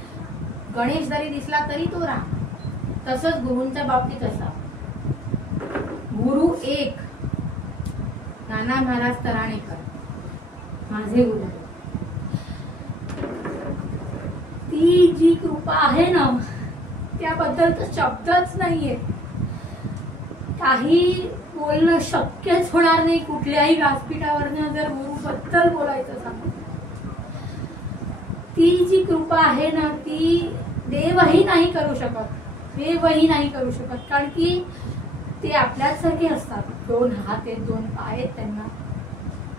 गणेश जरी दिसला तरी तो राम. तसंच गुरूंच्या बाबतीत असा, गुरु एक. नाना महाराज तराणेकर माझे गुरु. ती जी कृपा आहे ना, त्याबद्दल तर शब्दच नाहीये. काही बोलणं शक्यच होणार नाही कुठल्याही व्यासपीठावरनं जर गुरु बद्दल बोलायचं सांग. ती जी कृपा आहे ना, ती देवही नाही करू शकत, देवही नाही करू शकत. कारण की ते आपल्यासारखे असतात, 2 हात आहेत, 2 पाय आहेत त्यांना,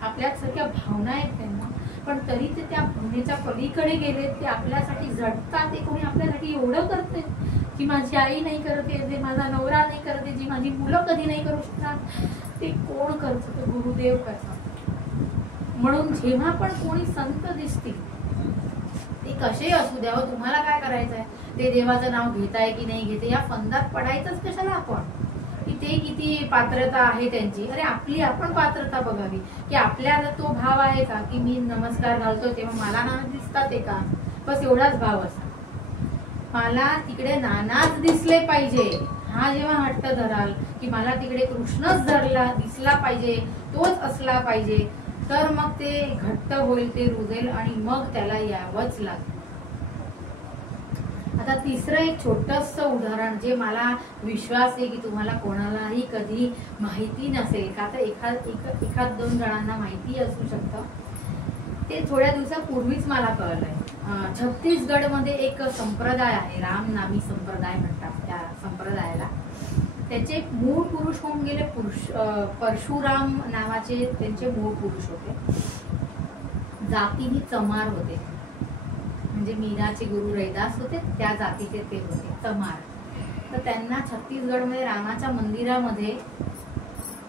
आपल्यासारख्या भावना आहेत त्यांना, पण तरी ते त्या भावनेच्या पलीकडे गेले. ते आपल्यासाठी झटतात. ते कोणी आपल्यासाठी एवढं करते की माझी आई नाही करते, जे माझा नवरा नाही करते, जी माझी मुलं कधी नाही करू शकणार, ते कोण करतं? ते गुरुदेव करतात. म्हणून जेव्हा पण कोणी संत दिसतील, ते कसे असू द्या, तुम्हाला काय करायचंय? ते देवाचं नाव घेताय की नाही घेते, या फंदात पडायचंच कशाला आपण? की ते किती पात्रता आहे त्यांची. अरे आपली आपण पात्रता बघावी, की आपल्याला तो भाव आहे का, की मी नमस्कार घालतो तेव्हा मला नाना दिसतात ते का? बस एवढाच भाव असा. मला तिकडे नानाच दिसले पाहिजे, हा जेव्हा हट्ट धराल की मला तिकडे कृष्णच दिसला पाहिजे, तोच असला पाहिजे, तर मग ते घट्ट होईल, ते रुजेल आणि मग त्याला यावंच लागेल. आता तिसरं एक छोटस उदाहरण, जे मला विश्वास आहे की तुम्हाला कोणालाही कधी माहिती नसेल, का तर एखाद 2 जणांना माहिती असू शकतं. ते थोड्या दिवसापूर्वीच मला कळलंय. छत्तीसगड मध्ये एक संप्रदाय आहे, रामनामी संप्रदाय म्हणतात त्या संप्रदायाला. त्याचे मूळ पुरुष होऊन गेले परशुराम नावाचे त्यांचे मूळ पुरुष होते. जातीने चमार होते, म्हणजे मीराचे गुरु रैदास होते, त्या जातीचे ते होते, चमार. तर त्यांना छत्तीसगडमध्ये रामाच्या मंदिरामध्ये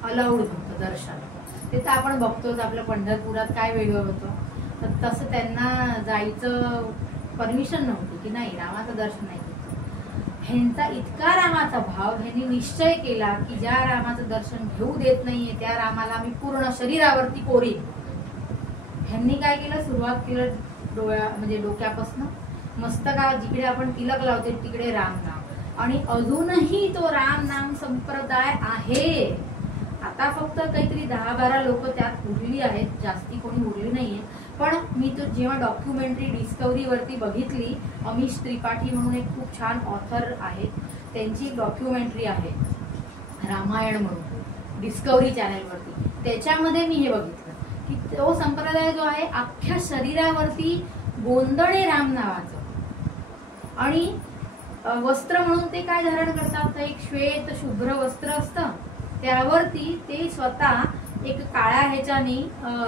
अलाउड नव्हतं दर्शन. ते तर आपण बघतोच, आपल्या पंढरपुरात काय वेगळं होतं, तर तसं त्यांना जायचं परमिशन नव्हती की नाही, रामाचं दर्शन नाही. ह्यांचा इतका रामाचा भाव, ह्यांनी निश्चय केला की ज्या रामाचं दर्शन घेऊ देत नाहीये त्या रामाला मी पूर्ण शरीरावरती कोरीन. ह्यांनी काय केलं, सुरुवात केलं म्हणजे डोक्यापासून मस्तका जिकडे आपण तिलक लावते तिकडे राम नाम, आणि अजूनही तो राम नाम संप्रदाय आहे. आता फक्त काहीतरी 10-12 लोक त्यात उरली आहेत, जास्ती कोणी उरली नाहीये. पण मी तो जेव्हा डॉक्युमेंटरी डिस्कवरीवरती बघितली, अमीश त्रिपाठी म्हणून एक खूप छान ऑथर आहेत, त्यांची डॉक्युमेंटरी आहे रामायण म्हणून डिस्कवरी चॅनलवरती, त्याच्यामध्ये मी हे बघितलं की तो संप्रदाय जो आहे अख्ख्या शरीरावरती गोंदणे राम नावाचं, आणि वस्त्र म्हणून ते काय धारण करतात, एक श्वेत शुभ्र वस्त्र असतं, त्यावरती ते स्वतः एक काळ्या ह्याच्याने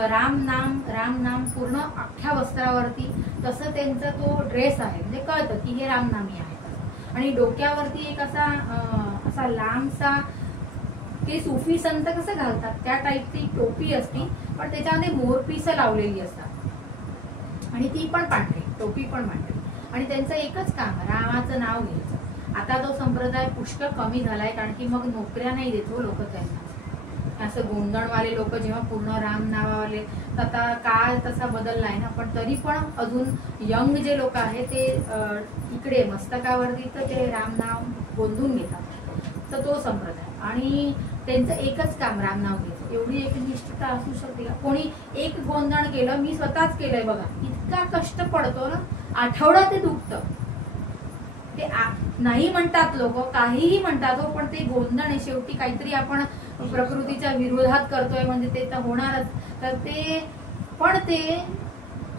राम नाम पूर्ण अख्ख्या वस्त्रावरती, तसं त्यांचा तो ड्रेस आहे, म्हणजे कळतं की हे रामनामी आहे. आणि डोक्यावरती एक असा लांबसा, ते सुफी संत कसं घालतात त्या टाईपची टोपी असती, पण त्याच्यामध्ये मोरपीस लावलेली असतात, आणि ती पण पांढरी, टोपी पण पांढरी, आणि त्यांचं एकच काम रामाचं नाव घ्यायचं. आता तो संप्रदाय पुष्कळ कमी झालाय, कारण की मग नोकऱ्या नाही देतो लोक त्यांना. असं गोंधळवाले लोक जेव्हा पूर्ण राम नावावाले, आता काळ तसा बदललाय ना, पण तरी पण अजून यंग जे लोक आहेत ते इकडे मस्तकावरती तर ते राम नाव गोंधून घेतात. तर तो संप्रदाय, आणि त्यांचं एकच काम राम नाव घ्यायचं. एवढी एक निष्ठता असू शकते का? कोणी एक गोंधण केलं, मी स्वतःच केलंय बघा, इतका कष्ट पडतो ना, आठवडा ते दुखतं. ते नाही म्हणतात लोक, काहीही म्हणतात हो, पण ते गोंधण आहे शेवटी. काहीतरी आपण प्रकृतीच्या विरोधात करतोय म्हणजे ते तर होणारच. तर ते पण ते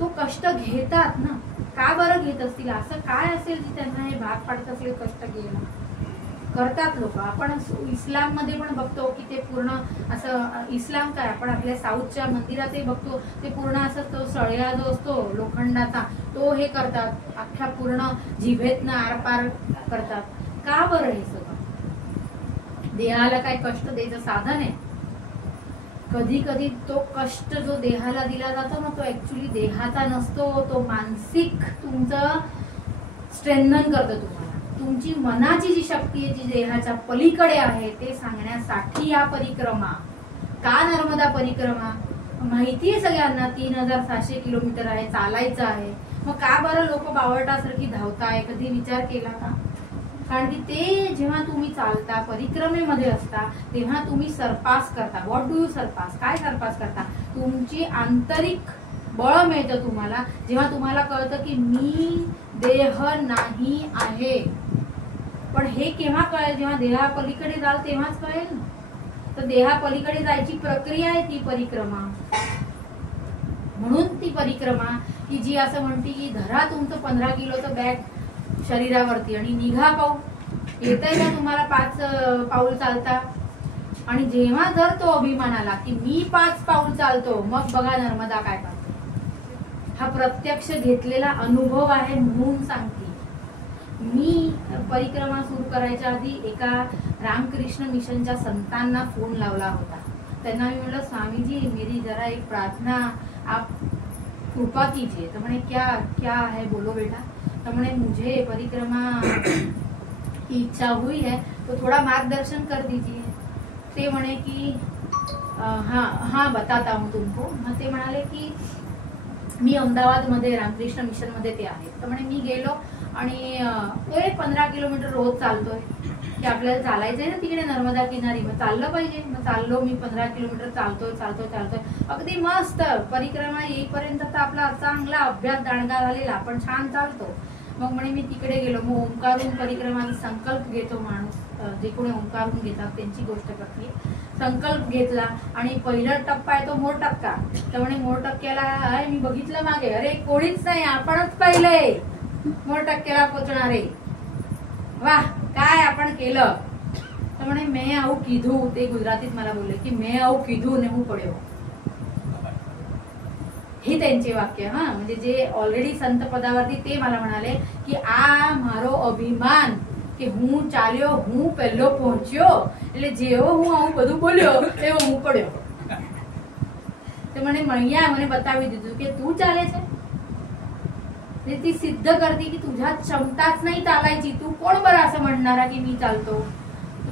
तो कष्ट घेतात ना. का बरं घेत असतील? असं काय असेल की त्यांना हे भाग पाडत असेल कष्ट घ्यायला? करतात लोक. आपण इस्लाम मध्ये पण बघतो की ते पूर्ण असं, इस्लाम काय, आपण आपल्या साऊथच्या मंदिरातही बघतो, ते पूर्ण असं तो सळया जो असतो लोखंडाचा, तो हे करतात, अख्ख्या पूर्ण जिभेतनं आरपार करतात. का बरं हे सगळं? देहाला काय कष्ट द्यायचं साधन आहे? कधी कधी तो कष्ट जो देहाला दिला जातो ना, तो ऍक्च्युली देहाचा नसतो, तो मानसिक तुमचं स्ट्रेंथन करतो तुम्हाला. तुमची मनाची जी शक्ती आहे, जी देहाच्या पलीकडे आहे, ते सांगण्यासाठी या परिक्रमा. का नर्मदा परिक्रमा? माहितीये सगळ्यांना 3600 किलोमीटर आहे, चालायचं आहे. मग का बरं लोक बावळटासारखी धावताय? कधी विचार केला का? कारण की ते जेव्हा तुम्ही चालता, परिक्रमेमध्ये असता, तेव्हा तुम्ही सरपास करता. What do you surpass? काय सरपास करता? तुमची आंतरिक बळ मिळतं तुम्हाला, जेव्हा तुम्हाला कळतं की मी देह नाही आहे. पण हे केव्हा कळेल? जेव्हा देहा पलीकडे जाल तेव्हाच कळेल ना. तर देहा पलीकडे जायची प्रक्रिया आहे ती परिक्रमा. म्हणून ती परिक्रमा की जी असं म्हणते की धरा तुमचं 15 किलोचं बॅग शरीरावरती आणि निघा पाऊल. येतंय का तुम्हाला 5 पाऊल चालता? आणि जेव्हा जर तो अभिमान आला की मी 5 पाऊल चालतो, मग बघा नर्मदा काय करते. हा प्रत्यक्ष घेतलेला अनुभव आहे म्हणून सांगते. मी परिक्रमा सुरू करायच्या आधी एका रामकृष्ण मिशनच्या संतांना फोन लावला होता. त्यांना मी म्हटलं, स्वामीजी मेरी जरा एक प्रार्थना आप कृपा कीजिए. तर म्हणे क्या क्या है बोलो बेटा. तर म्हणे मुझे परिक्रमा की इच्छा हुई है तो थोड़ा मार्गदर्शन कर दीजिए. ते म्हणे की हाँ बताता हूँ तुमको. मग ते म्हणाले की मी अहमदाबादमध्ये रामकृष्ण मिशन मध्ये ते आहेत. तर म्हणे मी गेलो आणि 15 किलोमीटर रोज चालतोय की आपल्याला चालायचंय ना तिकडे नर्मदा किनारी, मग चाललं पाहिजे. मग चाललो मी 15 किलोमीटर चालतोय. अगदी मस्त परिक्रमा येईपर्यंत तर आपला चांगला अभ्यास दांडगा झालेला, आपण छान चालतो. मग म्हणे मी तिकडे गेलो. मग ओंकारून परिक्रमाचा संकल्प घेतो माणूस, जे कोणी ओंकारून घेतात त्यांची गोष्ट करते. संकल्प घेतला आणि पहिला टप्पा आहे तो मोरटक्का. तर म्हणे मोरटक्क्याला मी बघितलं मागे, अरे कोणीच नाही, आपणच पहिले मोरटक्क्याला पोचणारे. वाह काय आपण केलं. तर म्हणे मैं आऊ कीधू, ते गुजरातीत मला बोलले की मैं आऊ कीधू ने હું પડ્યો. हे त्यांचे वाक्य. म्हणजे जे ऑलरेडी संत पदावरती ते मला म्हणाले की આ મારો અભિમાન કે હું ચાલ્યો, હું પહેલો પહોંચ્યો, એટલે જેવો હું આવું બધું બોલ્યો એવો હું પડ્યો. તો મને મૈયા મને બતાવી દીધું કે તું ચાલે છે. ती सिद्ध करते की तुझ्यात क्षमताच नाही चालायची, तू कोण बरं असं म्हणणारा की मी चालतो.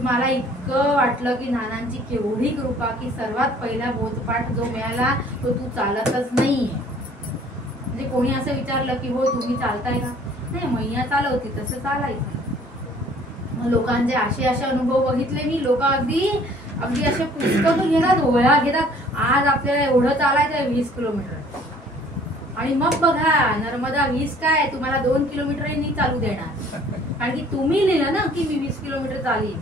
मला इतकं वाटलं की नानांची केवढी कृपा की सर्वात पहिला बोधपाठ जो मिळाला तो तू चालतच नाहीये. म्हणजे कोणी असं विचारलं की हो तुम्ही चालताय का, नाही मैया चालवती तसं चालायचं. मग लोकांचे असे अनुभव बघितले मी. लोक अगदी असे पुस्तकं घेतात, वह्या घेतात, आज आपल्याला एवढं चालायचंय 20 किलोमीटर. आणि मग बघा नर्मदा 20 काय तुम्हाला 2 किलोमीटरही चालू देणार, कारण की तुम्ही लिहिलं ना की मी 20 किलोमीटर चाली.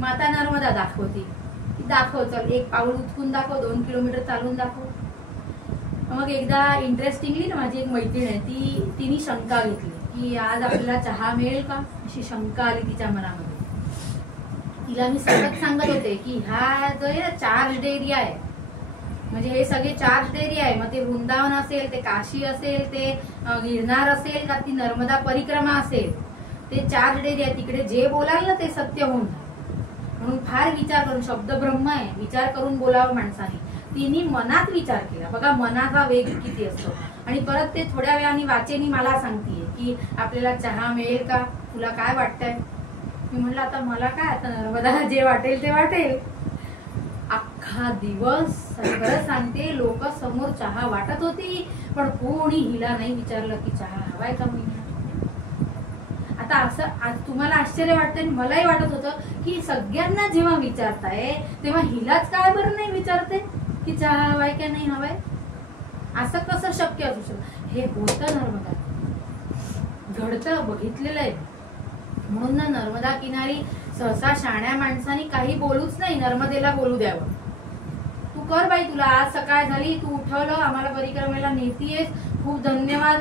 माता नर्मदा दाखवती, दाखव चल 1 पाऊल उचकून दाखव, 2 किलोमीटर चालून दाखव. मग एकदा इंटरेस्टिंगली ना माझी एक मैत्रीण आहे, तिने शंका घेतली की आज आपल्याला चहा मिळेल का, अशी शंका आली तिच्या मनामध्ये. तिला मी सतत सांगत होते की हा जो आहे ना चार्ज एरिया आहे, म्हणजे हे सगळे चार्ज एरिया आहे. मग ते वृंदावन असेल, ते काशी असेल, ते गिरनार असेल, का ती नर्मदा परिक्रमा असेल, ते चार्ज एरिया. तिकडे जे बोलाल ना ते सत्य होऊन जाईल. म्हणून फार विचार करून, शब्द ब्रह्म आहे, विचार करून बोलावं माणसाने. तिने मनात विचार केला. बघा मनाचा वेग किती असतो. आणि परत ते थोड्या वेळाने वाचेनी मला सांगतीये की आपल्याला चहा मिळेल का, तुला काय वाटतंय. मी म्हटलं आता मला काय, आता नर्मदा जे वाटेल ते वाटेल. अख्खा दिवस खरं सांगते लोक समोर चहा वाटत होती, पण कोणी हिला नाही विचारलं की चहा हवाय का मी. आता असं आज तुम्हाला आश्चर्य वाटतं, मलाही वाटत होतं की सगळ्यांना जेव्हा विचारताय तेव्हा हिलाच काय बरं नाही विचारते की चहा हवाय का नाही हवाय. असं कसं शक्य असू शकतं. हे होतं नर्मदा, घडतं, बघितलेलं आहे. म्हणून ना नर्मदा किनारी सहसा शाण्या माणसाने काही बोलूच नाही, नर्मदेला बोलू द्यावं. तू कर बाई, तुला आज सकाळ झाली, तू उठवलं, आम्हाला परिक्रमेला नेतीयेस, खूप धन्यवाद.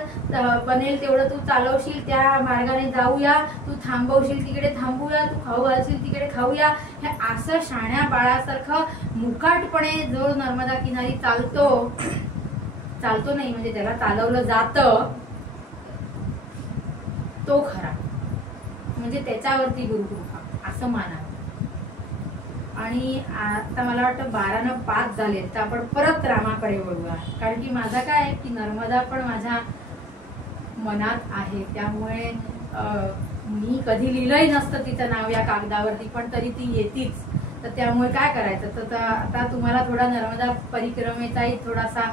बनेल तेवढं तू चालवशील, त्या मार्गाने जाऊया, तू थांबवशील तिकडे थांबूया, तू खाऊ घालशील तिकडे खाऊया. हे असं शाण्या बाळासारखं मुकाटपणे जो नर्मदा किनारी चालतो नाही, म्हणजे त्याला चालवलं जातं तो खरा, म्हणजे त्याच्यावरती गुरुकृपा असं माना. आणि आता मला वाटतं 12:05 झाले, तर आपण परत रामाकडे वळूया. कारण की माझा काय आहे की नर्मदा पण माझ्या मनात आहे. त्यामुळे मी कधी लिहिलंही नसतं तिचं नाव या कागदावरती, पण तरी ती येतीच. तर त्यामुळे काय करायचं, तर आता तुम्हाला थोडा नर्मदा परिक्रमेचाही थोडासा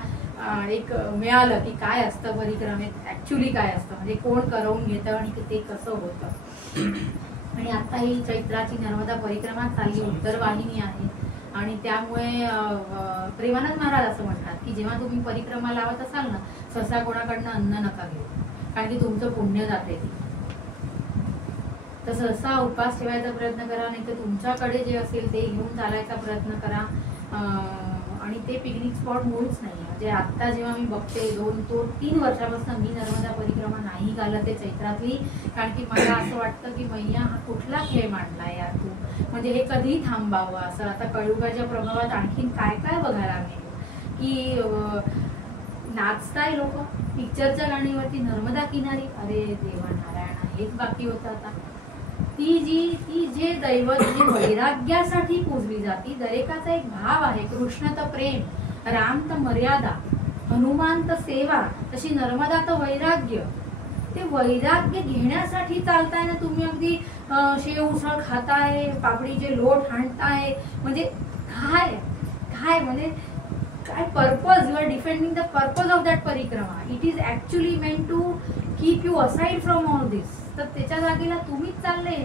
एक मिळालं की काय असतं परिक्रमेत, ऍक्च्युली काय असतं, म्हणजे कोण करवून घेतं आणि ते कसं होतं. आणि आता ही चैत्राची नर्मदा परिक्रमा चालली, उत्तर वाहिनी आहे. आणि त्यामुळे प्रेमानंद महाराज असं म्हणतात की जेव्हा तुम्ही परिक्रमा लावत असाल ना, सहसा कोणाकडनं अन्न नका घेऊ, कारण की तुमचं पुण्य जाते. तर सहसा उपास ठेवायचा प्रयत्न करा, नाही तर तुमच्याकडे जे असेल ते घेऊन चालायचा प्रयत्न करा. आणि ते पिकनिक स्पॉट मुळीच नाही. म्हणजे आता जेव्हा मी बघते 2-3 वर्षापासून मी नर्मदा परिक्रमा नाही घालते चैत्रातली, कारण की मला असं वाटतं की मैया हा कुठला खेळ मांडलाय यार तू, म्हणजे हे कधी थांबावं असं. आता कळयुगाच्या प्रभावात आणखीन काय काय बघायला मिळेल की नाचताय लोक पिक्चरच्या गाणीवरती नर्मदा किनारी. अरे देवा नारायण, हेच बाकी होतं आता. ती जे दैवत जी वैराग्यासाठी पूजली जाती, दरेकाचा एक भाव आहे. कृष्ण तर प्रेम, राम तर मर्यादा, हनुमान तर सेवा, तशी नर्मदा तर वैराग्य. ते वैराग्य घेण्यासाठी चालताय ना तुम्ही, अगदी शेव उसळ खाताय, पापडीचे लोट हाणताय, म्हणजे काय काय म्हणजे काय purpose, you are defending the purpose of that परिक्रमा. It is actually meant to keep you aside from all this. तर त्याच्या जागेला तुम्हीच चालले,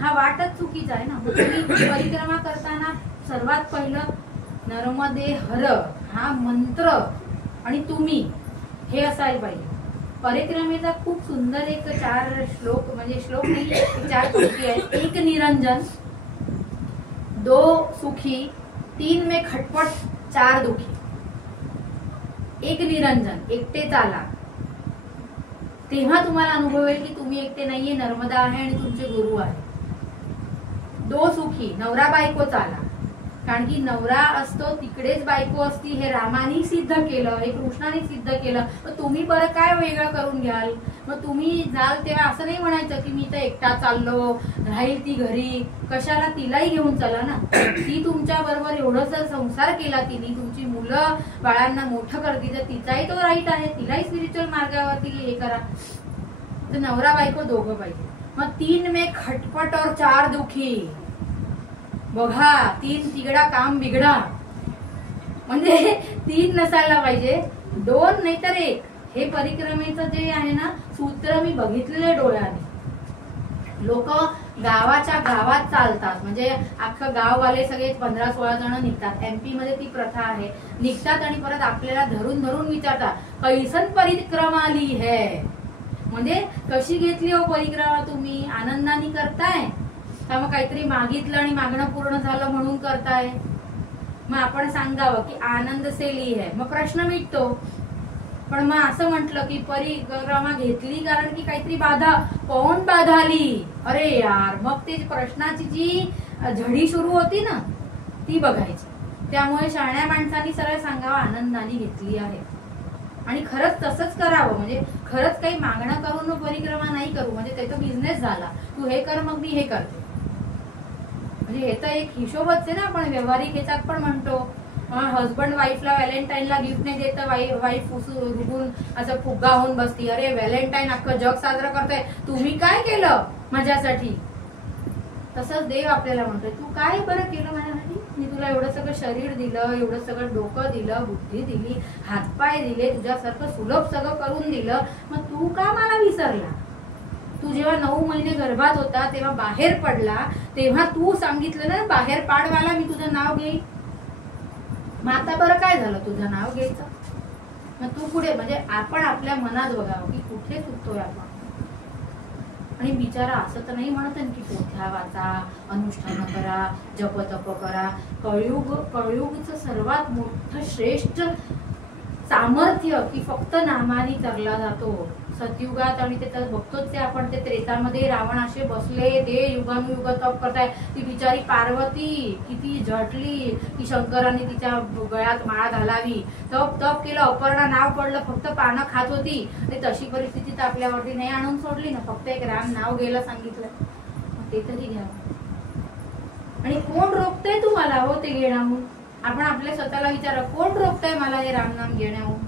हा वाटच चुकीचा आहे ना. तुम्ही परिक्रमा करताना सर्वात पहिलं नर्मदे हर हा मंत्र आणि तुम्ही हे असायला पाहिजे. परिक्रमेचा खूप सुंदर एक 4 श्लोक, म्हणजे श्लोक नाही 4 पंक्ती आहेत. 1 निरंजन, 2 सुखी, 3 में खटपट, 4 दुखी. 1 निरंजन, एकटे चाला, तेव्हा तुम्हाला अनुभव येईल की तुम्ही एकटे नाहीये, नर्मदा आहे आणि तुमचे गुरु आहे. 2 सुखी, नवरा बायको चाला, कारण की नवरा असतो तिकडेच बायको असती, हे रामाने सिद्ध केलं, हे कृष्णाने सिद्ध केलं. मग तुम्ही बरं काय वेगळं करून घ्याल. मग तुम्ही जाल तेव्हा असं नाही म्हणायचं की मी तर एकटा चाललो, राहील ती घरी, कशाला, तिलाही घेऊन चला ना. ती तुमच्या बरोबर एवढं जर संसार केला तिने, तुमची मुलं बाळांना मोठं करते, तर तिचाही तो राईट आहे, तिलाही स्पिरिच्युअल मार्गावरती हे करा. तर नवरा बायको दोघं पाहिजे. मग 3 में खटपट और 4 दुखी. बघा 3 तिगडा काम बिगडा, म्हणजे 3 नसायला पाहिजे, 2 नाही तर 1. हे परिक्रमेचं जे आहे ना सूत्र मी बघितलेले डोळ्याने. लोक गावाच्या गावात चालतात, म्हणजे अख्खं गाववाले सगळे 15-16 जण निघतात. MP मध्ये ती प्रथा आहे, निघतात आणि परत आपल्याला धरून धरून विचारतात कैसन परिक्रमा ली है, म्हणजे कशी घेतली हो परिक्रमा तुम्ही, आनंदाने करताय का मग काहीतरी मागितलं आणि मागणं पूर्ण झालं म्हणून करताय. मग आपण सांगावं की आनंद से ली है, मग प्रश्न मिटतो. पण मग असं म्हटलं की परिक्रमा घेतली कारण की काहीतरी बाधा, कोण बाधा आली, अरे यार, मग ते प्रश्नाची जी झडी सुरू होती ना ती बघायची. त्यामुळे शहाण्या माणसांनी सरळ सांगावं आनंदाने घेतली आहे, आणि खरंच तसंच करावं. म्हणजे खरंच काही मागणं करून परिक्रमा नाही करू, म्हणजे त्याचा बिझनेस झाला, तू हे कर मग मी हे करते, म्हणजे हे तर एक हिशोबच आहे ना. आपण व्यवहारिक ह्याच्यात पण म्हणतो हजबंड वाईफला व्हॅलेंटाईनला गिफ्ट नाही देत, वाईफ रुगून असं फुग्गा होऊन बसती, अरे व्हॅलेंटाईन अख्खं जग साजरं करतोय, तुम्ही काय केलं माझ्यासाठी. तसंच देव आपल्याला म्हणतोय तू काय बरं केलं माझ्यासाठी, मी तुला एवढं सगळं शरीर दिलं, एवढं सगळं डोकं दिलं, बुद्धी दिली, हातपाय दिले, तुझ्यासारखं सुलभ सगळं करून दिलं, मग तू का मला विसरला. तू जेव्हा 9 महिने गर्भात होता तेव्हा बाहेर पडला, तेव्हा तू सांगितलं ना बाहेर पाडवाला मी तुझं नाव घेईन. मग आता बरं काय झालं तुझं नाव घ्यायचं. मग तू पुढे, म्हणजे आपण आपल्या मनात बघावं की कुठे चुकतोय आपण. आणि बिचारा असं तर नाही म्हणत की पोथ्या वाचा, अनुष्ठान करा, जप तप करा. कळयुगचं सर्वात मोठं श्रेष्ठ सामर्थ्य की फक्त नामाने करला जातो. सतयुगात आणि ते बघतोच ते आपण, ते त्रेतामध्ये रावण असे बसले, ते युगानुयुग तप करताय. ती बिचारी पार्वती किती झटली की शंकराने तिच्या गळ्यात माळा घालावी, तप तप केलं, अपर्णा नाव पडलं, फक्त पानं खात होती. ते तशी परिस्थिती तर आपल्यावरती नाही आणून सोडली ना, फक्त एक राम नाव घ्यायला सांगितलं, ते तरी घ्या. आणि कोण रोखतंय तुम्हाला हो ते घेण्याहून. आपण आपल्या स्वतःला विचारा, कोण रोखतंय मला हे रामनाम घेण्याहून.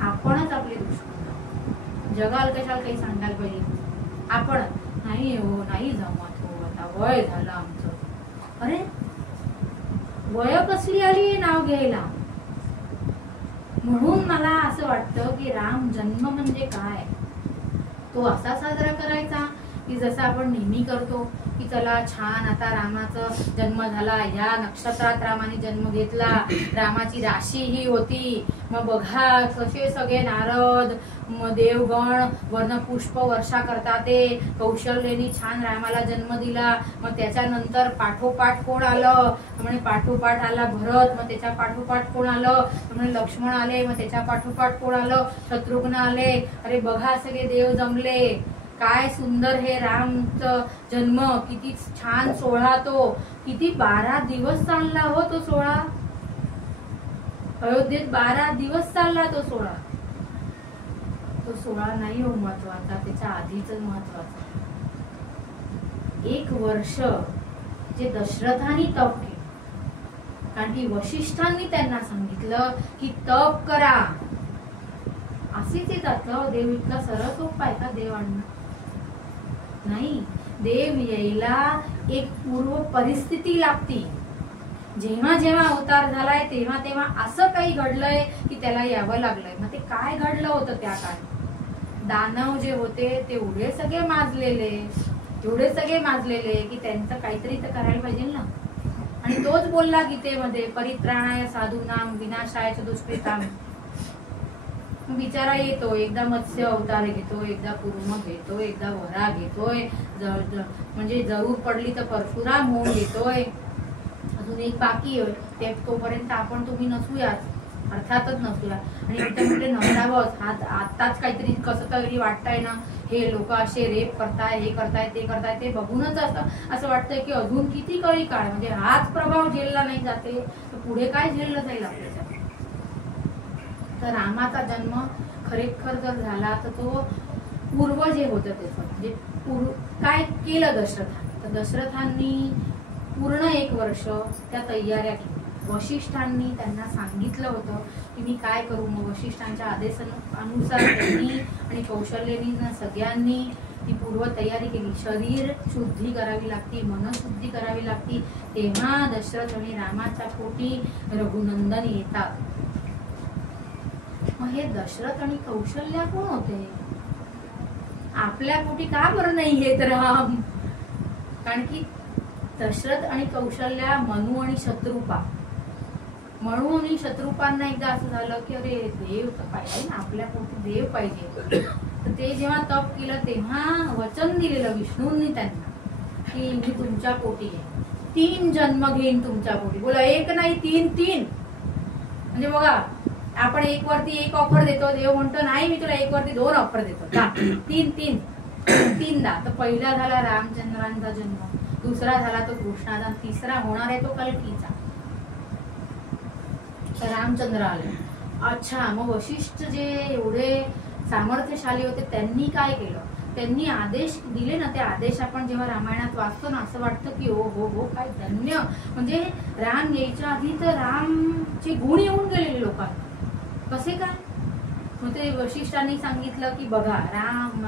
आपणच आपले दुश्मन. जगाला कशाला काही सांगायला पाहिजे. आपण नाही हो, नाही जमत हो, आता वय झालं आमचं. अरे वय कसली आली नाव घ्यायला. म्हणून मला असं वाटतं की राम जन्म म्हणजे काय, तो असा साजरा करायचा की जसं आपण नेहमी करतो की चला छान आता रामाचा जन्म झाला, ह्या नक्षत्रात रामाने जन्म घेतला, रामाची राशी ही होती, मग बघा कसे सगळे नारद देवगण वर्ण पुष्प वर्षा करतात, ते कौशल्येने छान रामाला जन्म दिला. मग त्याच्यानंतर पाठोपाठ कोण आलं म्हणजे पाठोपाठ आला भरत, मग त्याच्या पाठोपाठ कोण आलं म्हणजे लक्ष्मण आले, मग त्याच्या पाठोपाठ कोण आलं शत्रुघ्न आले. अरे बघा सगळे देव जमले, काय सुंदर हे रामचं जन्म, किती छान सोहळा, तो किती 12 दिवस चालला हो तो सोहळा. अयोध्येत 12 दिवस चालला तो सोहळा. तो सोहळा नाही हो महत्वाचा, त्याच्या आधीच महत्वाचा. 1 वर्ष जे दशरथांनी तप केलं, कारण की वशिष्ठांनी त्यांना सांगितलं की तप करा. असेच येतात का देव? इतका सरळ सोपा आहे का देव आणणं? नाही, देव यायला एक पूर्व परिस्थिती लागती. जेव्हा जेव्हा अवतार झालाय तेव्हा तेव्हा असं काही घडलंय की त्याला यावं लागलंय. मग ते काय घडलं होतं त्या काळी? दानव जे होते ते एवढे सगळे माजलेले की त्यांचं काहीतरी तर करायला पाहिजे ना. आणि तोच बोलला गीतेमध्ये, परित्राणाय साधूनाम विनाशाय च दुष्कृताम. बिचारा येतो, एकदा मत्स्य अवतार घेतो, एकदा कुर्म घेतो, एकदा वरा घेतोय, म्हणजे जरूर पडली तर परशुराम होऊन घेतोय. अजून एक बाकी आहे, ते तोपर्यंत आपण तुम्ही नसूयाच, अर्थातच नसूया. आणि त्यामुळे नसावंच. आत्ताच काहीतरी कसं तरी वाटतंय ना, हे लोक असे रेप करताय, हे करताय, ते करताय, ते बघूनच असं वाटतंय की अजून किती कळी काळ, म्हणजे हाच प्रभाव झेलला नाही जाते तर पुढे काय झेललं जाईल आपल्याला. तर रामाचा जन्म खरेखर जर झाला तर तो पूर्व जे होतं त्याचं म्हणजे काय केलं दशरथांनी, तर दशरथांनी पूर्ण 1 वर्ष त्या तयाऱ्या केल्या. वशिष्ठांनी त्यांना सांगितलं होतं की मी काय करू. मग वशिष्ठांच्या आदेशानुसार त्यांनी आणि कौशल्यनी सगळ्यांनी ती पूर्व तयारी केली. शरीर शुद्धी करावी लागती, मनशुद्धी करावी लागती. तेव्हा दशरथ आणि रामाच्या पोटी रघुनंदन येतात. मग हे दशरथ आणि कौशल्या कोण होते? आपल्या पोटी का बरं नाही येत राम? कारण की दशरथ आणि कौशल्या मनू आणि शत्रुपा, म्हणू आणि शत्रुपांना एकदा असं झालं की अरे देव तर पाहिजे ना, आपल्या पोटी देव पाहिजे. तर ते जेव्हा तप केलं तेव्हा वचन दिलेलं विष्णूंनी त्यांना की मी तुमच्या पोटी आहे, 3 जन्म घेईन तुमच्या पोटी. बोला 1 नाही 3. म्हणजे बघा आपण 1 वरती 1 ऑफर देतो, देव म्हणतो नाही मी तुला 1 वरती 2 ऑफर देतो, 3दा. तर पहिला झाला रामचंद्रांचा जन्म, दुसरा झाला तो कृष्णाचा, तिसरा होणार आहे तो कल्कीचा. तर रामचंद्र आले. अच्छा, मग वशिष्ठ जे एवढे सामर्थ्यशाली होते त्यांनी काय केलं? त्यांनी आदेश दिले ना, ते आदेश आपण जेव्हा रामायणात वाचतो ना असं वाटतं की हो काय धन्य, म्हणजे राम यायच्या आधी तर रामचे गुण येऊन गेलेले लोकांना. कसे काय? मग ते वशिष्ठांनी सांगितलं की बघा राम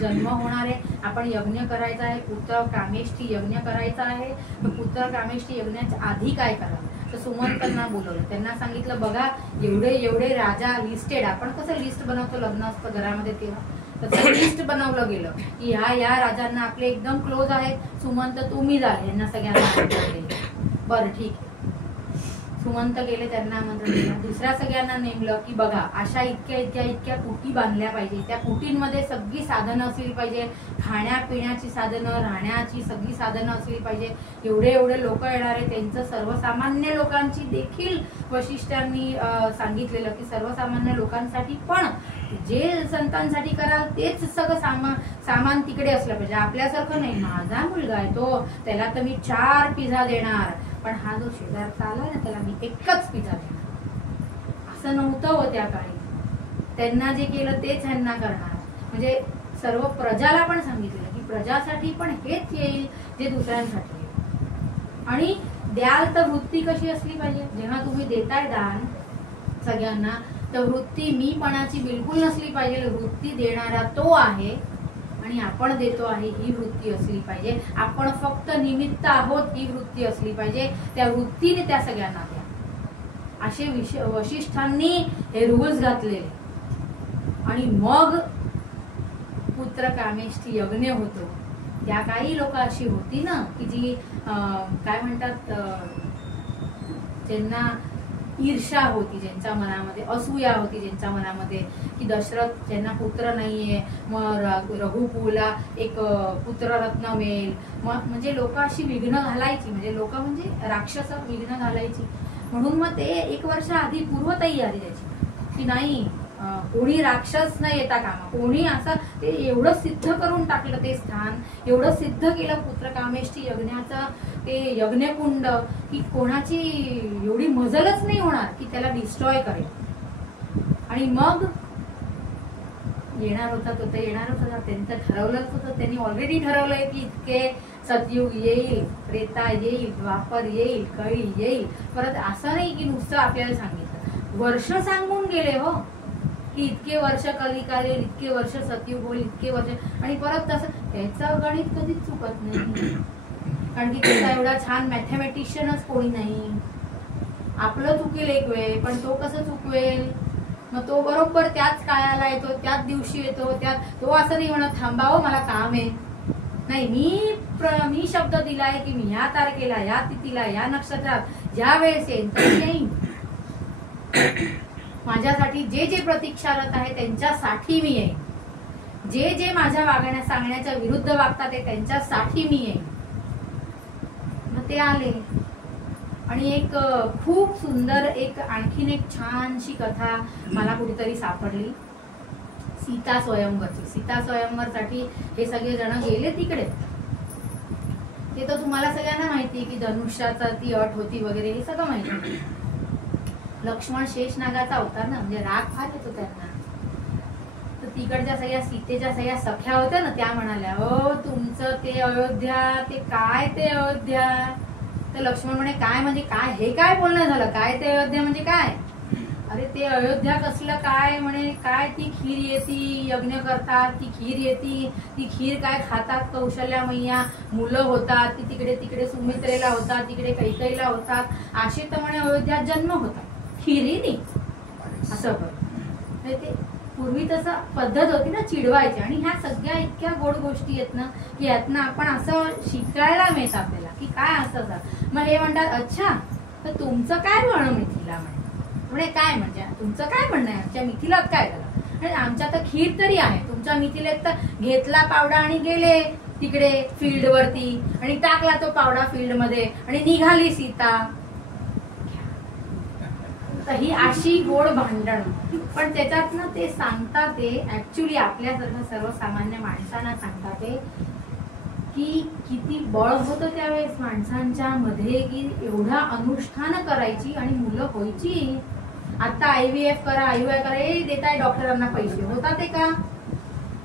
जन्म होणार आहे, आपण यज्ञ करायचा आहे, पुत्र कामेष्ठी यज्ञ करायचा आहे. पुत्र कामेष्ठी यज्ञाच्या आधी काय करावं? तर सुमंतांना बोलवलं, त्यांना सांगितलं बघा एवढे राजा लिस्टेड, आपण कसं लिस्ट बनवतो लग्न असतं घरामध्ये तेव्हा, तर लिस्ट बनवलं गेलं की या राजांना आपले एकदम क्लोज आहेत, सुमंत तुम्ही झाले, यांना सगळ्यांना. बरं ठीक आहे. सुमंत गेले, त्यांना आमंत्रण दिलं. दुसऱ्या सगळ्यांना नेमलं की बघा अशा इतक्या कुटी बांधल्या पाहिजे, त्या कुटींमध्ये सगळी साधनं असली पाहिजे, खाण्यापिण्याची साधनं, राहण्याची सगळी साधनं असली पाहिजे. एवढे लोक येणार आहे, त्यांचं सर्वसामान्य लोकांची देखील वशिष्ठांनी सांगितलेलं की सर्वसामान्य लोकांसाठी पण जे संतांसाठी कराल तेच सगळं सामान तिकडे असलं पाहिजे, आपल्यासारखं नाही. माझा मुलगा आहे तो, त्याला तर मी 4 पिझ्झा देणार, पण हा जो शेजारचा आला ना त्याला मी 1च पिझ्झा देणार. असं नव्हतं हो त्या काळी. त्यांना जे केलं तेच ह्यांना करणार. म्हणजे सर्व प्रजाला पण सांगितलेलं की प्रजासाठी पण हेच येईल जे दुसऱ्यांसाठी येईल. आणि द्याल तर वृत्ती कशी असली पाहिजे? जेव्हा तुम्ही देताय दान सगळ्यांना तर वृत्ती मीपणाची बिलकुल नसली पाहिजे. वृत्ती देणारा तो आहे आणि आपण देतो आहे ही वृत्ती असली पाहिजे. आपण फक्त निमित्त आहोत ही वृत्ती असली पाहिजे. त्या वृत्तीने त्या सगळ्यांना द्या, असे वशिष्ठांनी हे रूल्स घातलेले. आणि मग पुत्र कामेष्ठी यज्ञ होतो. त्या काही लोक अशी होती ना की जी काय म्हणतात, ज्यांना ईर्ष्या होती, ज्यांच्या मनामध्ये असूया होती, ज्यांच्या मनामध्ये की दशरथ ज्यांना पुत्र नाहीये, मग रघुकुला एक पुत्ररत्न मिळेल, म्हणजे लोक अशी विघ्न घालायची, म्हणजे लोक म्हणजे राक्षस विघ्न घालायची. म्हणून मग ते 1 वर्ष आधी पूर्वतयारी द्यायची की नाही कोणी राक्षस न येता कामा, कोणी असं ते एवढं सिद्ध करून टाकलं ते स्थान, एवढं सिद्ध केलं पुत्रकामेष्टी यज्ञाचं ते यज्ञकुंड की कोणाची एवढी मजलच नाही होणार की त्याला डिस्ट्रॉय करेल. आणि मग येणार होता तो तर येणारच होता, त्यांचं ठरवलंच होतं, त्यांनी ऑलरेडी ठरवलंय की इतके सतयुग येईल, त्रेता येईल, द्वापर येईल, कळी येईल. परत असं नाही की नुसतं आपल्याला सांगितलं, वर्ष सांगून गेले हो की इतके वर्ष कलिकाल येईल, इतके वर्ष सतयुग होईल, इतके वर्ष. आणि परत तसं त्याचं गणित कधीच चुकत नाही, कारण की त्याचा एवढा छान मॅथमॅटिशियनच कोणी नाही. आपलं चुकेल एक वेळ, पण तो कसं चुकवेल, मग तो बरोबर त्याच काळाला येतो, त्याच दिवशी येतो, तो असं नाही म्हणत थांबावं मला काम आहे, नाही मी शब्द दिलाय की मी ह्या तारखेला, या तिथीला, या नक्षत्रात ज्या वेळेस येईन तर येईन. माझ्यासाठी जे जे प्रतीक्षारत आहे त्यांच्यासाठी मी येईन, जे जे माझ्या वागण्या सांगण्याच्या विरुद्ध वागतात ते त्यांच्यासाठी मी येईन. मग ते आले. आणि एक खूप सुंदर एक आणखीन एक छानशी कथा मला कुठेतरी सापडली, सीता स्वयंवरची. सीता स्वयंवरसाठी हे सगळे जण गेले तिकडे. ते तर तुम्हाला सगळ्यांना माहिती की धनुष्याचा ती अट होती वगैरे हे सगळं माहिती. लक्ष्मण शेषनागाचा अवतार ना, म्हणजे राग फार येतो त्यांना. तर तिकडच्या सगळ्या सीतेच्या सगळ्या सख्या होत्या ना, त्या म्हणाल्या ओ तुमचं ते अयोध्या, ते काय ते अयोध्या. तर लक्ष्मण म्हणे काय म्हणजे काय, हे काय बोलणं झालं, काय ते अयोध्या म्हणजे काय. अरे ते अयोध्या कसलं काय, म्हणे काय ती खीर येती, यज्ञ करतात, ती खीर येती, ती खीर काय खातात कौशल्या मैया, मुलं होतात, ती तिकडे तिकडे सुमित्रेला होतात, तिकडे कैकेयीला होतात, असे तर म्हणे अयोध्यात जन्म होता, खीरीनी असं पण. ते पूर्वी तसं पद्धत होती ना चिडवायची. आणि ह्या सगळ्या इतक्या गोड गोष्टी आहेत ना की यातनं आपण असं शिकायला मिळतं आपल्याला की काय असं. मग हे म्हणतात अच्छा तर तुमचं काय म्हणणं मिथिला, म्हणे काय म्हणजे तुमचं काय म्हणणं आहे, आमच्या मिथिलात काय झालं, आमच्या तर खीर तरी आहे, तुमच्या मिथिलेत तर घेतला पावडा आणि गेले तिकडे फील्ड वरती आणि टाकला तो पावडा फील्ड मध्ये आणि निघाली सीता. तर ही अशी गोड भांडण. पण त्याच्यात ना ते सांगतात ते ऍक्च्युली आपल्यासारखं सर्वसामान्य माणसांना सांगतात ते की किती बळ होतं त्यावेळेस माणसांच्या मध्ये की एवढा अनुष्ठान करायची आणि मुलं व्हायची. आता IVF करा, IUI करा, हे देताय डॉक्टरांना पैसे, होतात ते का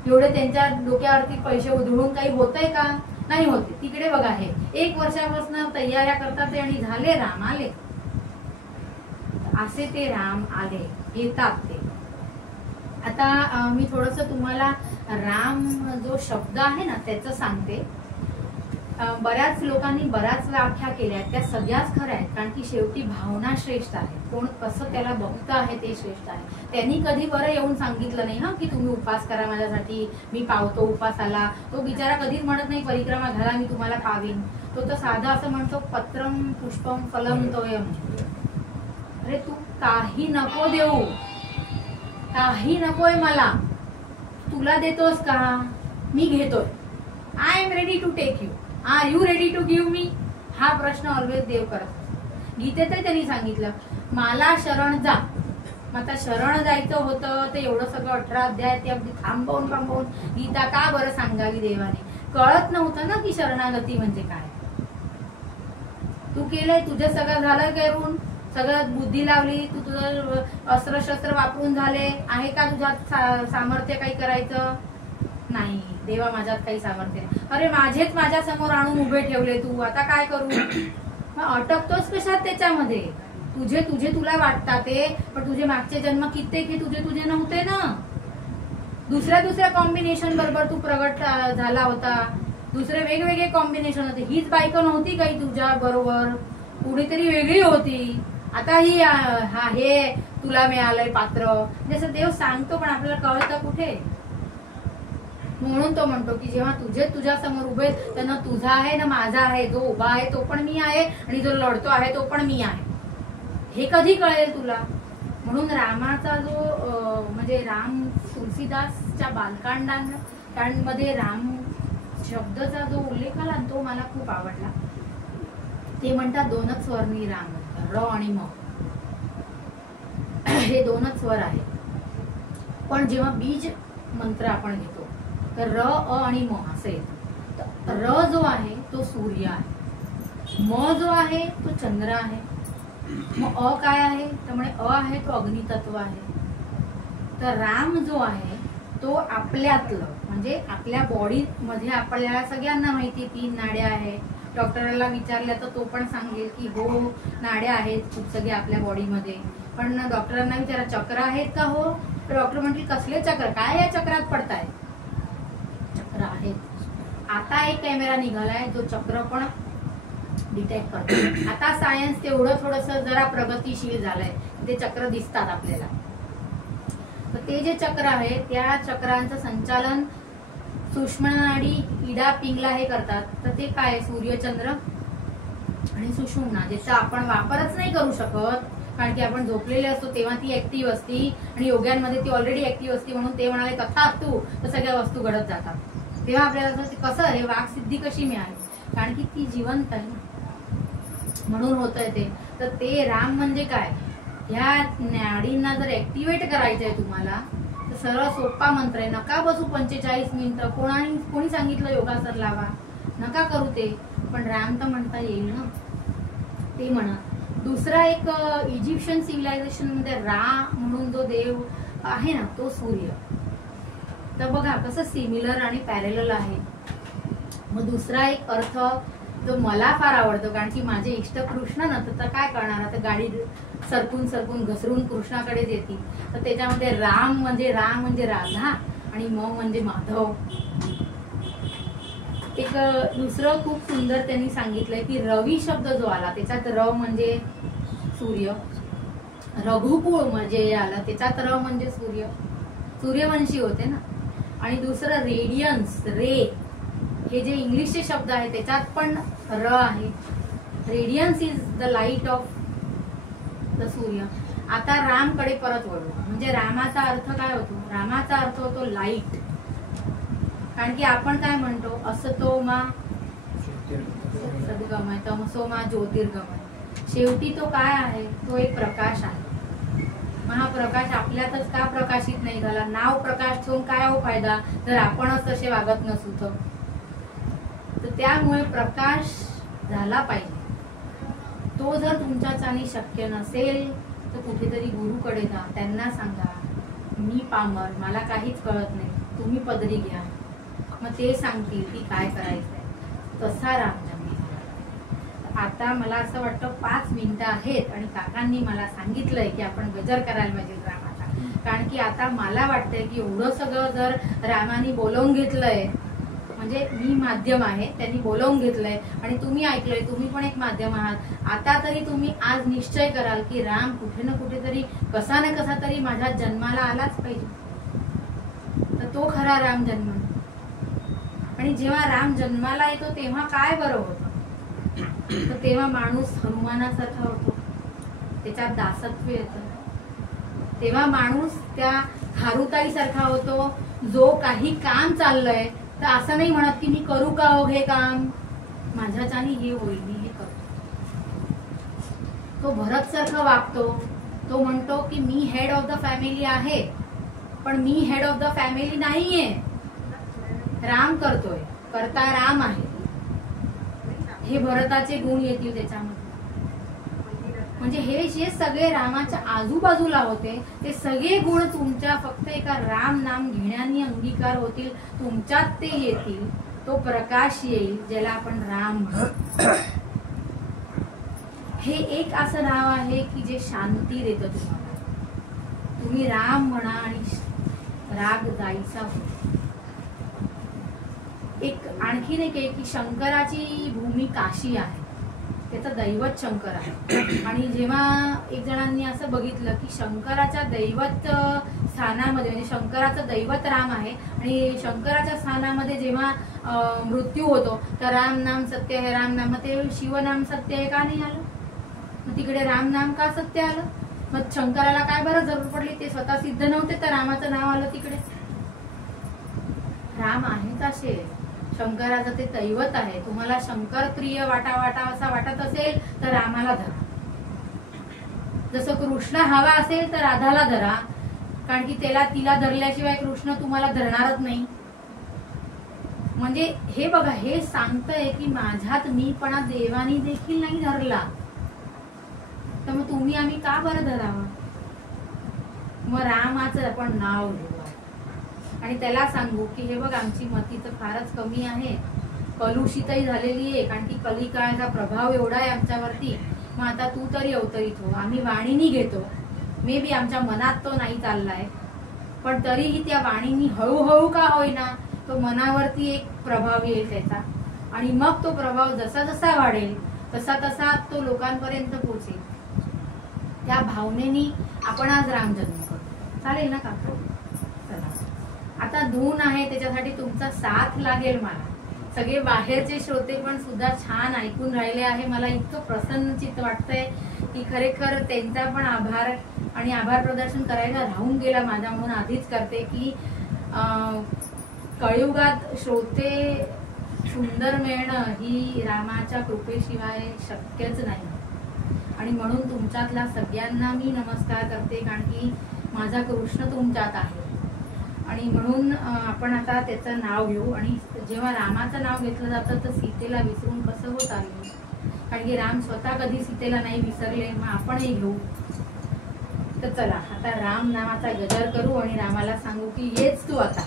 एवढे त्यांच्या डोक्यावरती पैसे उधळून काही होतंय का, नाही होते. तिकडे बघा हे 1 वर्षापासून तयाऱ्या करतात ते आणि झाले राम आले. असे ते राम आले, येतात ते. आता मी थोडस तुम्हाला राम जो शब्द आहे ना त्याचं सांगते. बऱ्याच लोकांनी बऱ्याच व्याख्या केल्या, त्या सगळ्याच खऱ्या आहेत, कारण की शेवटी भावना श्रेष्ठ आहे, कोण कसं त्याला बघतं आहे ते श्रेष्ठ आहे. त्यांनी कधी बरं येऊन सांगितलं नाही हा की तुम्ही उपास करा माझ्यासाठी, मी पावतो उपासाला. तो बिचारा कधीच म्हणत नाही परिक्रमा घाला मी तुम्हाला पावीन. तो तर साधा असं म्हणतो पत्रम पुष्पम फलम तोयम. अरे तू काही नको देऊ, काही नकोय मला, तुला देतोस का, मी घेतोय. I am ready to take you, are you ready to give me. हा प्रश्न ऑलवेज देव करत. गीतेत त्यांनी सांगितलं मला शरण जा. मग आता शरण जायचं होतं तर एवढं सगळं 18 अध्याय ते अगदी थांबवून गीता का बरं सांगावी देवाने. कळत नव्हतं ना की शरणागती म्हणजे काय. तू केलंय, तुझं सगळं झालं करून, सगळं बुद्धी लावली, तू तुझं अस्त्र शस्त्र वापरून झाले, आहे का तुझ्यात सामर्थ्य काही करायचं. नाही देवा माझ्यात काही सामर्थ्य नाही. अरे माझेच माझ्या समोर आणून उभे ठेवले तू, आता काय करू. मग अटकतोस कशात त्याच्यामध्ये. तुझे तुझे तुला वाटतात ते, पण तुझे मागचे जन्म कित्येक हे तुझे तुझे नव्हते ना. दुसऱ्या कॉम्बिनेशन बरोबर तू प्रगट झाला होता, दुसरे वेगवेगळे कॉम्बिनेशन होते. हीच बायको नव्हती काही तुझ्या बरोबर, कुणीतरी वेगळी होती. आता ही हे तुला मिळालंय पात्र, जसं देव सांगतो पण आपल्याला कळतं कुठे. म्हणून तो म्हणतो की जेव्हा तुझ्या समोर उभे तर ना तुझा आहे ना माझा आहे, जो उभा आहे तो पण मी आहे आणि जो लढतो आहे तो पण मी आहे. हे कधी कळेल तुला? म्हणून रामाचा जो म्हणजे राम तुलसीदासच्या बालकांडांमध्ये राम शब्दाचा जो उल्लेख आला तो मला खूप आवडला. ते म्हणतात दोनच स्वर्णी राम, र आणि म, हे दोनच स्वर आहे. पण जेव्हा बीज मंत्र आपण घेतो तर र अ आणि म असं येतं. तर र जो आहे तो सूर्य आहे, म जो आहे तो चंद्र आहे, मग अ काय आहे तर म्हणे अ आहे तो अग्नितत्व आहे. तर राम जो आहे तो आपल्यातलं म्हणजे आपल्या बॉडी मध्ये आपल्याला सगळ्यांना माहिती 3 नाड्या आहे. डॉक्टरला विचारलं तर तो पण सांगेल की हो नाड्या आहेत खूप सगळे आपल्या बॉडीमध्ये. पण डॉक्टरांना विचारा चक्र आहेत का, हो तर डॉक्टर म्हणतील कसले चक्र, काय या चक्रात पडताय? चक्र आहेत. आता एक कॅमेरा निघालाय जो चक्र पण डिटेक्ट करतो. आता सायन्स तेवढं थोडस जरा प्रगतीशील झालंय, ते चक्र दिसतात आपल्याला. तर ते जे चक्र आहे त्या चक्रांचं संचालन सूक्ष्म नाडी इडा पिंगला हे करतात. तर ते काय सूर्य चंद्र आणि सुषुम्ना, ज्याचा आपण वापरच नाही करू शकत कारण की आपण झोपलेले असतो तेव्हा ती ऍक्टिव्ह असती आणि योग्यांमध्ये ती ऑलरेडी ऍक्टिव्ह असती. म्हणून ते म्हणाले कथा तू तर सगळ्या वस्तू घडत जातात. तेव्हा आपल्याला कसं हे वाक सिद्धी कशी मिळाली, कारण की ती जिवंत आहे म्हणून होतंय ते. तर ते राम म्हणजे काय, ह्या नाडींना जर ऍक्टिव्हेट करायचंय तुम्हाला तर सरळ सोपा मंत्र आहे. नका बसू 45 मिनिटं, कोणी सांगितलं योगासन लावा, नका करू ते. पण राम तर म्हणता येईल ना, ते म्हणा. दुसरा एक इजिप्शियन सिव्हिलायझेशन मध्ये रा म्हणून जो देव आहे ना तो सूर्य. तर बघा कसं सिमिलर आणि पॅरेलल आहे. मग दुसरा एक अर्थ जो मला फार आवडतो कारण की माझे इष्ट कृष्ण ना, तर काय करणार आता गाडी सरकून घसरून कृष्णाकडेच येते. तर त्याच्यामध्ये राम म्हणजे राधा आणि म म्हणजे माधव. एक दुसरं खूप सुंदर त्यांनी सांगितलंय की रवी शब्द जो आला त्याच्यात र म्हणजे सूर्य, रघुकुळ म्हणजे आला त्याच्यात र म्हणजे सूर्य, सूर्यवंशी होते ना. आणि दुसरं रेडियन्स रे, हे जे इंग्लिशचे शब्द आहे त्याच्यात पण र आहे. Radiance is the light of the सूर्य. आता रामकडे परत वळू. म्हणजे रामाचा अर्थ काय होतो, रामाचा अर्थ होतो लाईट. कारण की आपण काय म्हणतो असतो मा सद्गमय, तमसो मा ज्योतिर्गमय. शेवटी तो काय आहे, तो एक प्रकाश आहे. मग हा प्रकाश आपल्यातच का प्रकाशित नाही झाला? नाव प्रकाश ठेवून काय हो फायदा जर आपणच तसे वागत नसू तर. त्यामुळे प्रकाश झाला पाहिजे. तो जर तुमच्याच्याने शक्य नसेल तर कुठेतरी गुरुकडे जा, त्यांना सांगा मी पामर, मला काहीच कळत नाही, तुम्ही पदरी घ्या. मग ते सांगतील की काय करायचंय. तसा राम जन्मी. आता मला असं वाटतं 5 मिनिटं आहेत आणि काकांनी मला सांगितलंय की आपण गजर करायला पाहिजे रामाचा. कारण की आता मला वाटतंय की एवढं सगळं जर रामाने बोलवून घेतलंय, म्हणजे मी माध्यम आहे, त्यांनी बोलवून घेतलंय आणि तुम्ही ऐकलंय, तुम्ही पण एक माध्यम आहात. आता तरी तुम्ही आज निश्चय कराल की राम कुठे ना कुठेतरी कसा ना कसा तरी माझ्या जन्माला आलाच पाहिजे. तर तो खरा राम जन्म. आणि जेव्हा राम जन्माला येतो तेव्हा काय बरं होतं, तर तेव्हा माणूस हनुमानासारखा होतो, त्याच्यात दासत्व येतं. तेव्हा माणूस त्या खारुताई सारखा होतो, जो काही काम चाललंय तर असं नाही म्हणत की मी करू का हो हे काम, माझ्याच्याने हे होईल मी हे करतो. तो भरत सारखा वागतो. तो म्हणतो की मी हेड ऑफ द फॅमिली आहे, पण मी हेड ऑफ द फॅमिली नाहीये, राम करतोय, करता राम आहे. हे भरताचे गुण येतील त्याच्यामध्ये. म्हणजे हे जे सगळे रामाच्या आजूबाजूला होते ते सगळे गुण तुमच्या फक्त एका राम नाम घेण्याने अंगीकार होतील, तुमच्यात ते येतील, तो प्रकाश येईल ज्याला आपण राम म्हणतो. हे एक असं नाव आहे की जे शांती देतं तुम्हाला. तुम्ही राम म्हणा आणि राग जायचा होतो. एक आणखीन एक आहे की शंकराची भूमी काशी आहे. त्याचं दैवत शंकर आहे. आणि जेव्हा एक जणांनी असं बघितलं की शंकराच्या दैवत स्थानामध्ये म्हणजे शंकराचं दैवत राम आहे आणि शंकराच्या स्थानामध्ये जेव्हा मृत्यू होतो तर राम नाम सत्य आहे, राम नाम, ते शिवनाम सत्य आहे का नाही आलं? मग तिकडे राम नाम का सत्य आलं? मग शंकराला काय बरं जरूर पडली? ते स्वतः सिद्ध नव्हते तर रामाचं नाव आलं तिकडे. राम आहेच असे, शंकराचं ते दैवत आहे. तुम्हाला शंकर प्रिय असा वाटत असेल तर रामाला धरा. जसं कृष्ण हवा असेल तर राधाला धरा, कारण की तिला धरल्याशिवाय कृष्ण तुम्हाला धरणारच नाही. म्हणजे हे बघा, हे सांगतंय की माझ्यात मीपणा देवानी देखील नाही धरला, तर मग तुम्ही आम्ही का बरं धरावं? मग रामाचं आपण नाव घेऊ आणि त्याला सांगू की हे बघ, आमची मती तर फारच कमी आहे, कलुषितही झालेली आहे, कारण की कलिकाळाचा प्रभाव एवढा आहे आमच्यावरती. मग आता तू तरी अवतरित हो. आम्ही वाणीनी घेतो, मे बी आमच्या मनात तो नाही चाललाय, पण तरीही त्या वाणीनी हळूहळू का होईना तो मनावरती एक प्रभाव येईल त्याचा, आणि मग तो प्रभाव जसा जसा वाढेल तसा तसा तो लोकांपर्यंत पोहोचेल. त्या भावनेनी आपण आज राम जन्म करू. चालेल ना काका? चला, आता धून आहे त्याच्यासाठी तुमचा साथ लागेल मला. सगळे बाहेरचे श्रोते पण सुद्धा छान ऐकून राहिले आहे. मला इतकं प्रसन्नचित्त वाटतंय की खरेखर त्यांचा पण आभार आणि आभार प्रदर्शन करायला राहून गेला माझा, म्हणून आधीच करते की कळयुगात श्रोते सुंदर मिळणं ही रामाच्या कृपेशिवाय शक्यच नाही. आणि म्हणून तुमच्यातल्या सगळ्यांना मी नमस्कार करते, कारण की माझा कृष्ण तुमच्यात आहे. आणि म्हणून आपण आता त्याचं नाव घेऊ. आणि जेव्हा रामाचं नाव घेतलं जातं तर सीतेला विसरून कसं होत आलं, कारण की राम स्वतः कधी सीतेला नाही विसरले, मग आपणही घेऊ. तर चला आता राम नामाचा गजर करू आणि रामाला सांगू की येच तू आता.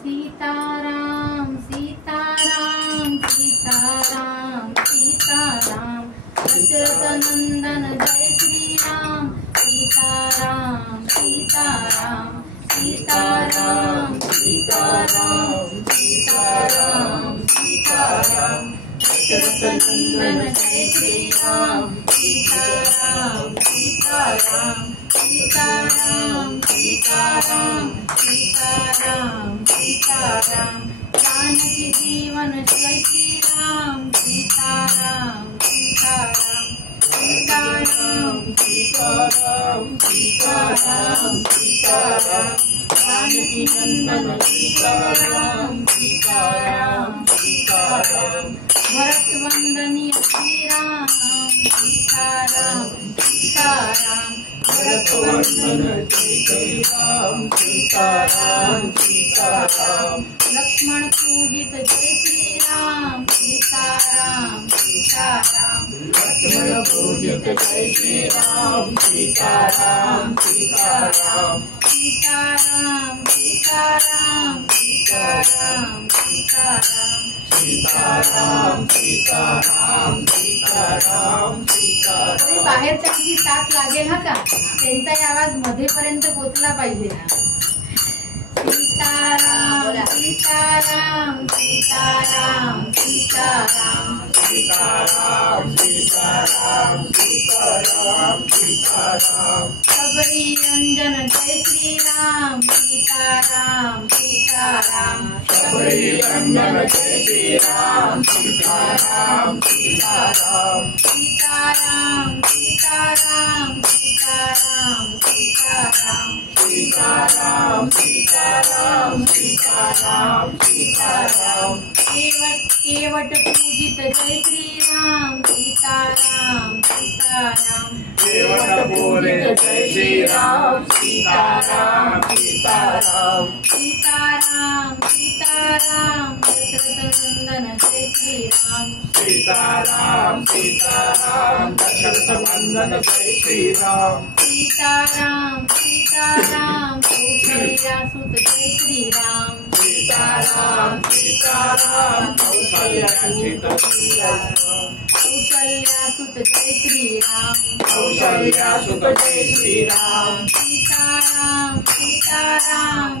सीताराम सीताराम सीताराम सीताराम दशरथ नंदन जय श्रीराम. सीताराम सीताराम सीताराम सीताराम सीताराम सीताराम दशरथ नंदन जय श्रीराम. सीताराम सीताराम सीताराम सीताराम सीताराम सीताराम जानकी जीवन जय श्रीराम. सीताराम सीताराम सीताराम सीताराम सीताराम सीताराम जानकी नंदन सीताराम. सीताराम सीताराम भरत वंदनीय श्रीराम. सीताराम सीताराम भरत वंदन श्रीराम. सीताराम सीताराम लक्ष्मण पूजित जय श्रीराम. सीताराम सीताराम लक्ष्मण पूजित जय श्रीराम. सीताराम सीताराम सीताराम सीताराम सीताराम सीताराम सीताराम सीताराम सीताराम सीताराम. बाहेरच्यांची साथ लागेल हा का, त्यांचाही आवाज मध्येपर्यंत पोहोचला पाहिजे. सीताराम सीताराम सीताराम सीताराम सीताराम सीताराम सीताराम सीताराम सबरी रंजन जय श्रीराम. सीताराम सीताराम सबरी रंजन जय श्रीराम. सीताराम सीताराम सीताराम सीताराम सीताराम सीताराम सीताराम सीताराम सीताराम सीताराम केवट पूजित जय श्रीराम. सीताराम सीताराम केवट पूजित जय श्रीराम. सीताराम सीताराम सीताराम सीताराम दशरथ नंदन जय श्रीराम. सीताराम सीताराम दशरथ नंदन जय श्रीराम. सीताराम सीताराम कौशल्यासुत जय श्रीराम. सीताराम सीताराम कौशल्यासुत श्रीराम. कौशल्यासुत जय श्रीराम. कौशल्यासुत जय श्रीराम. सीताराम सीताराम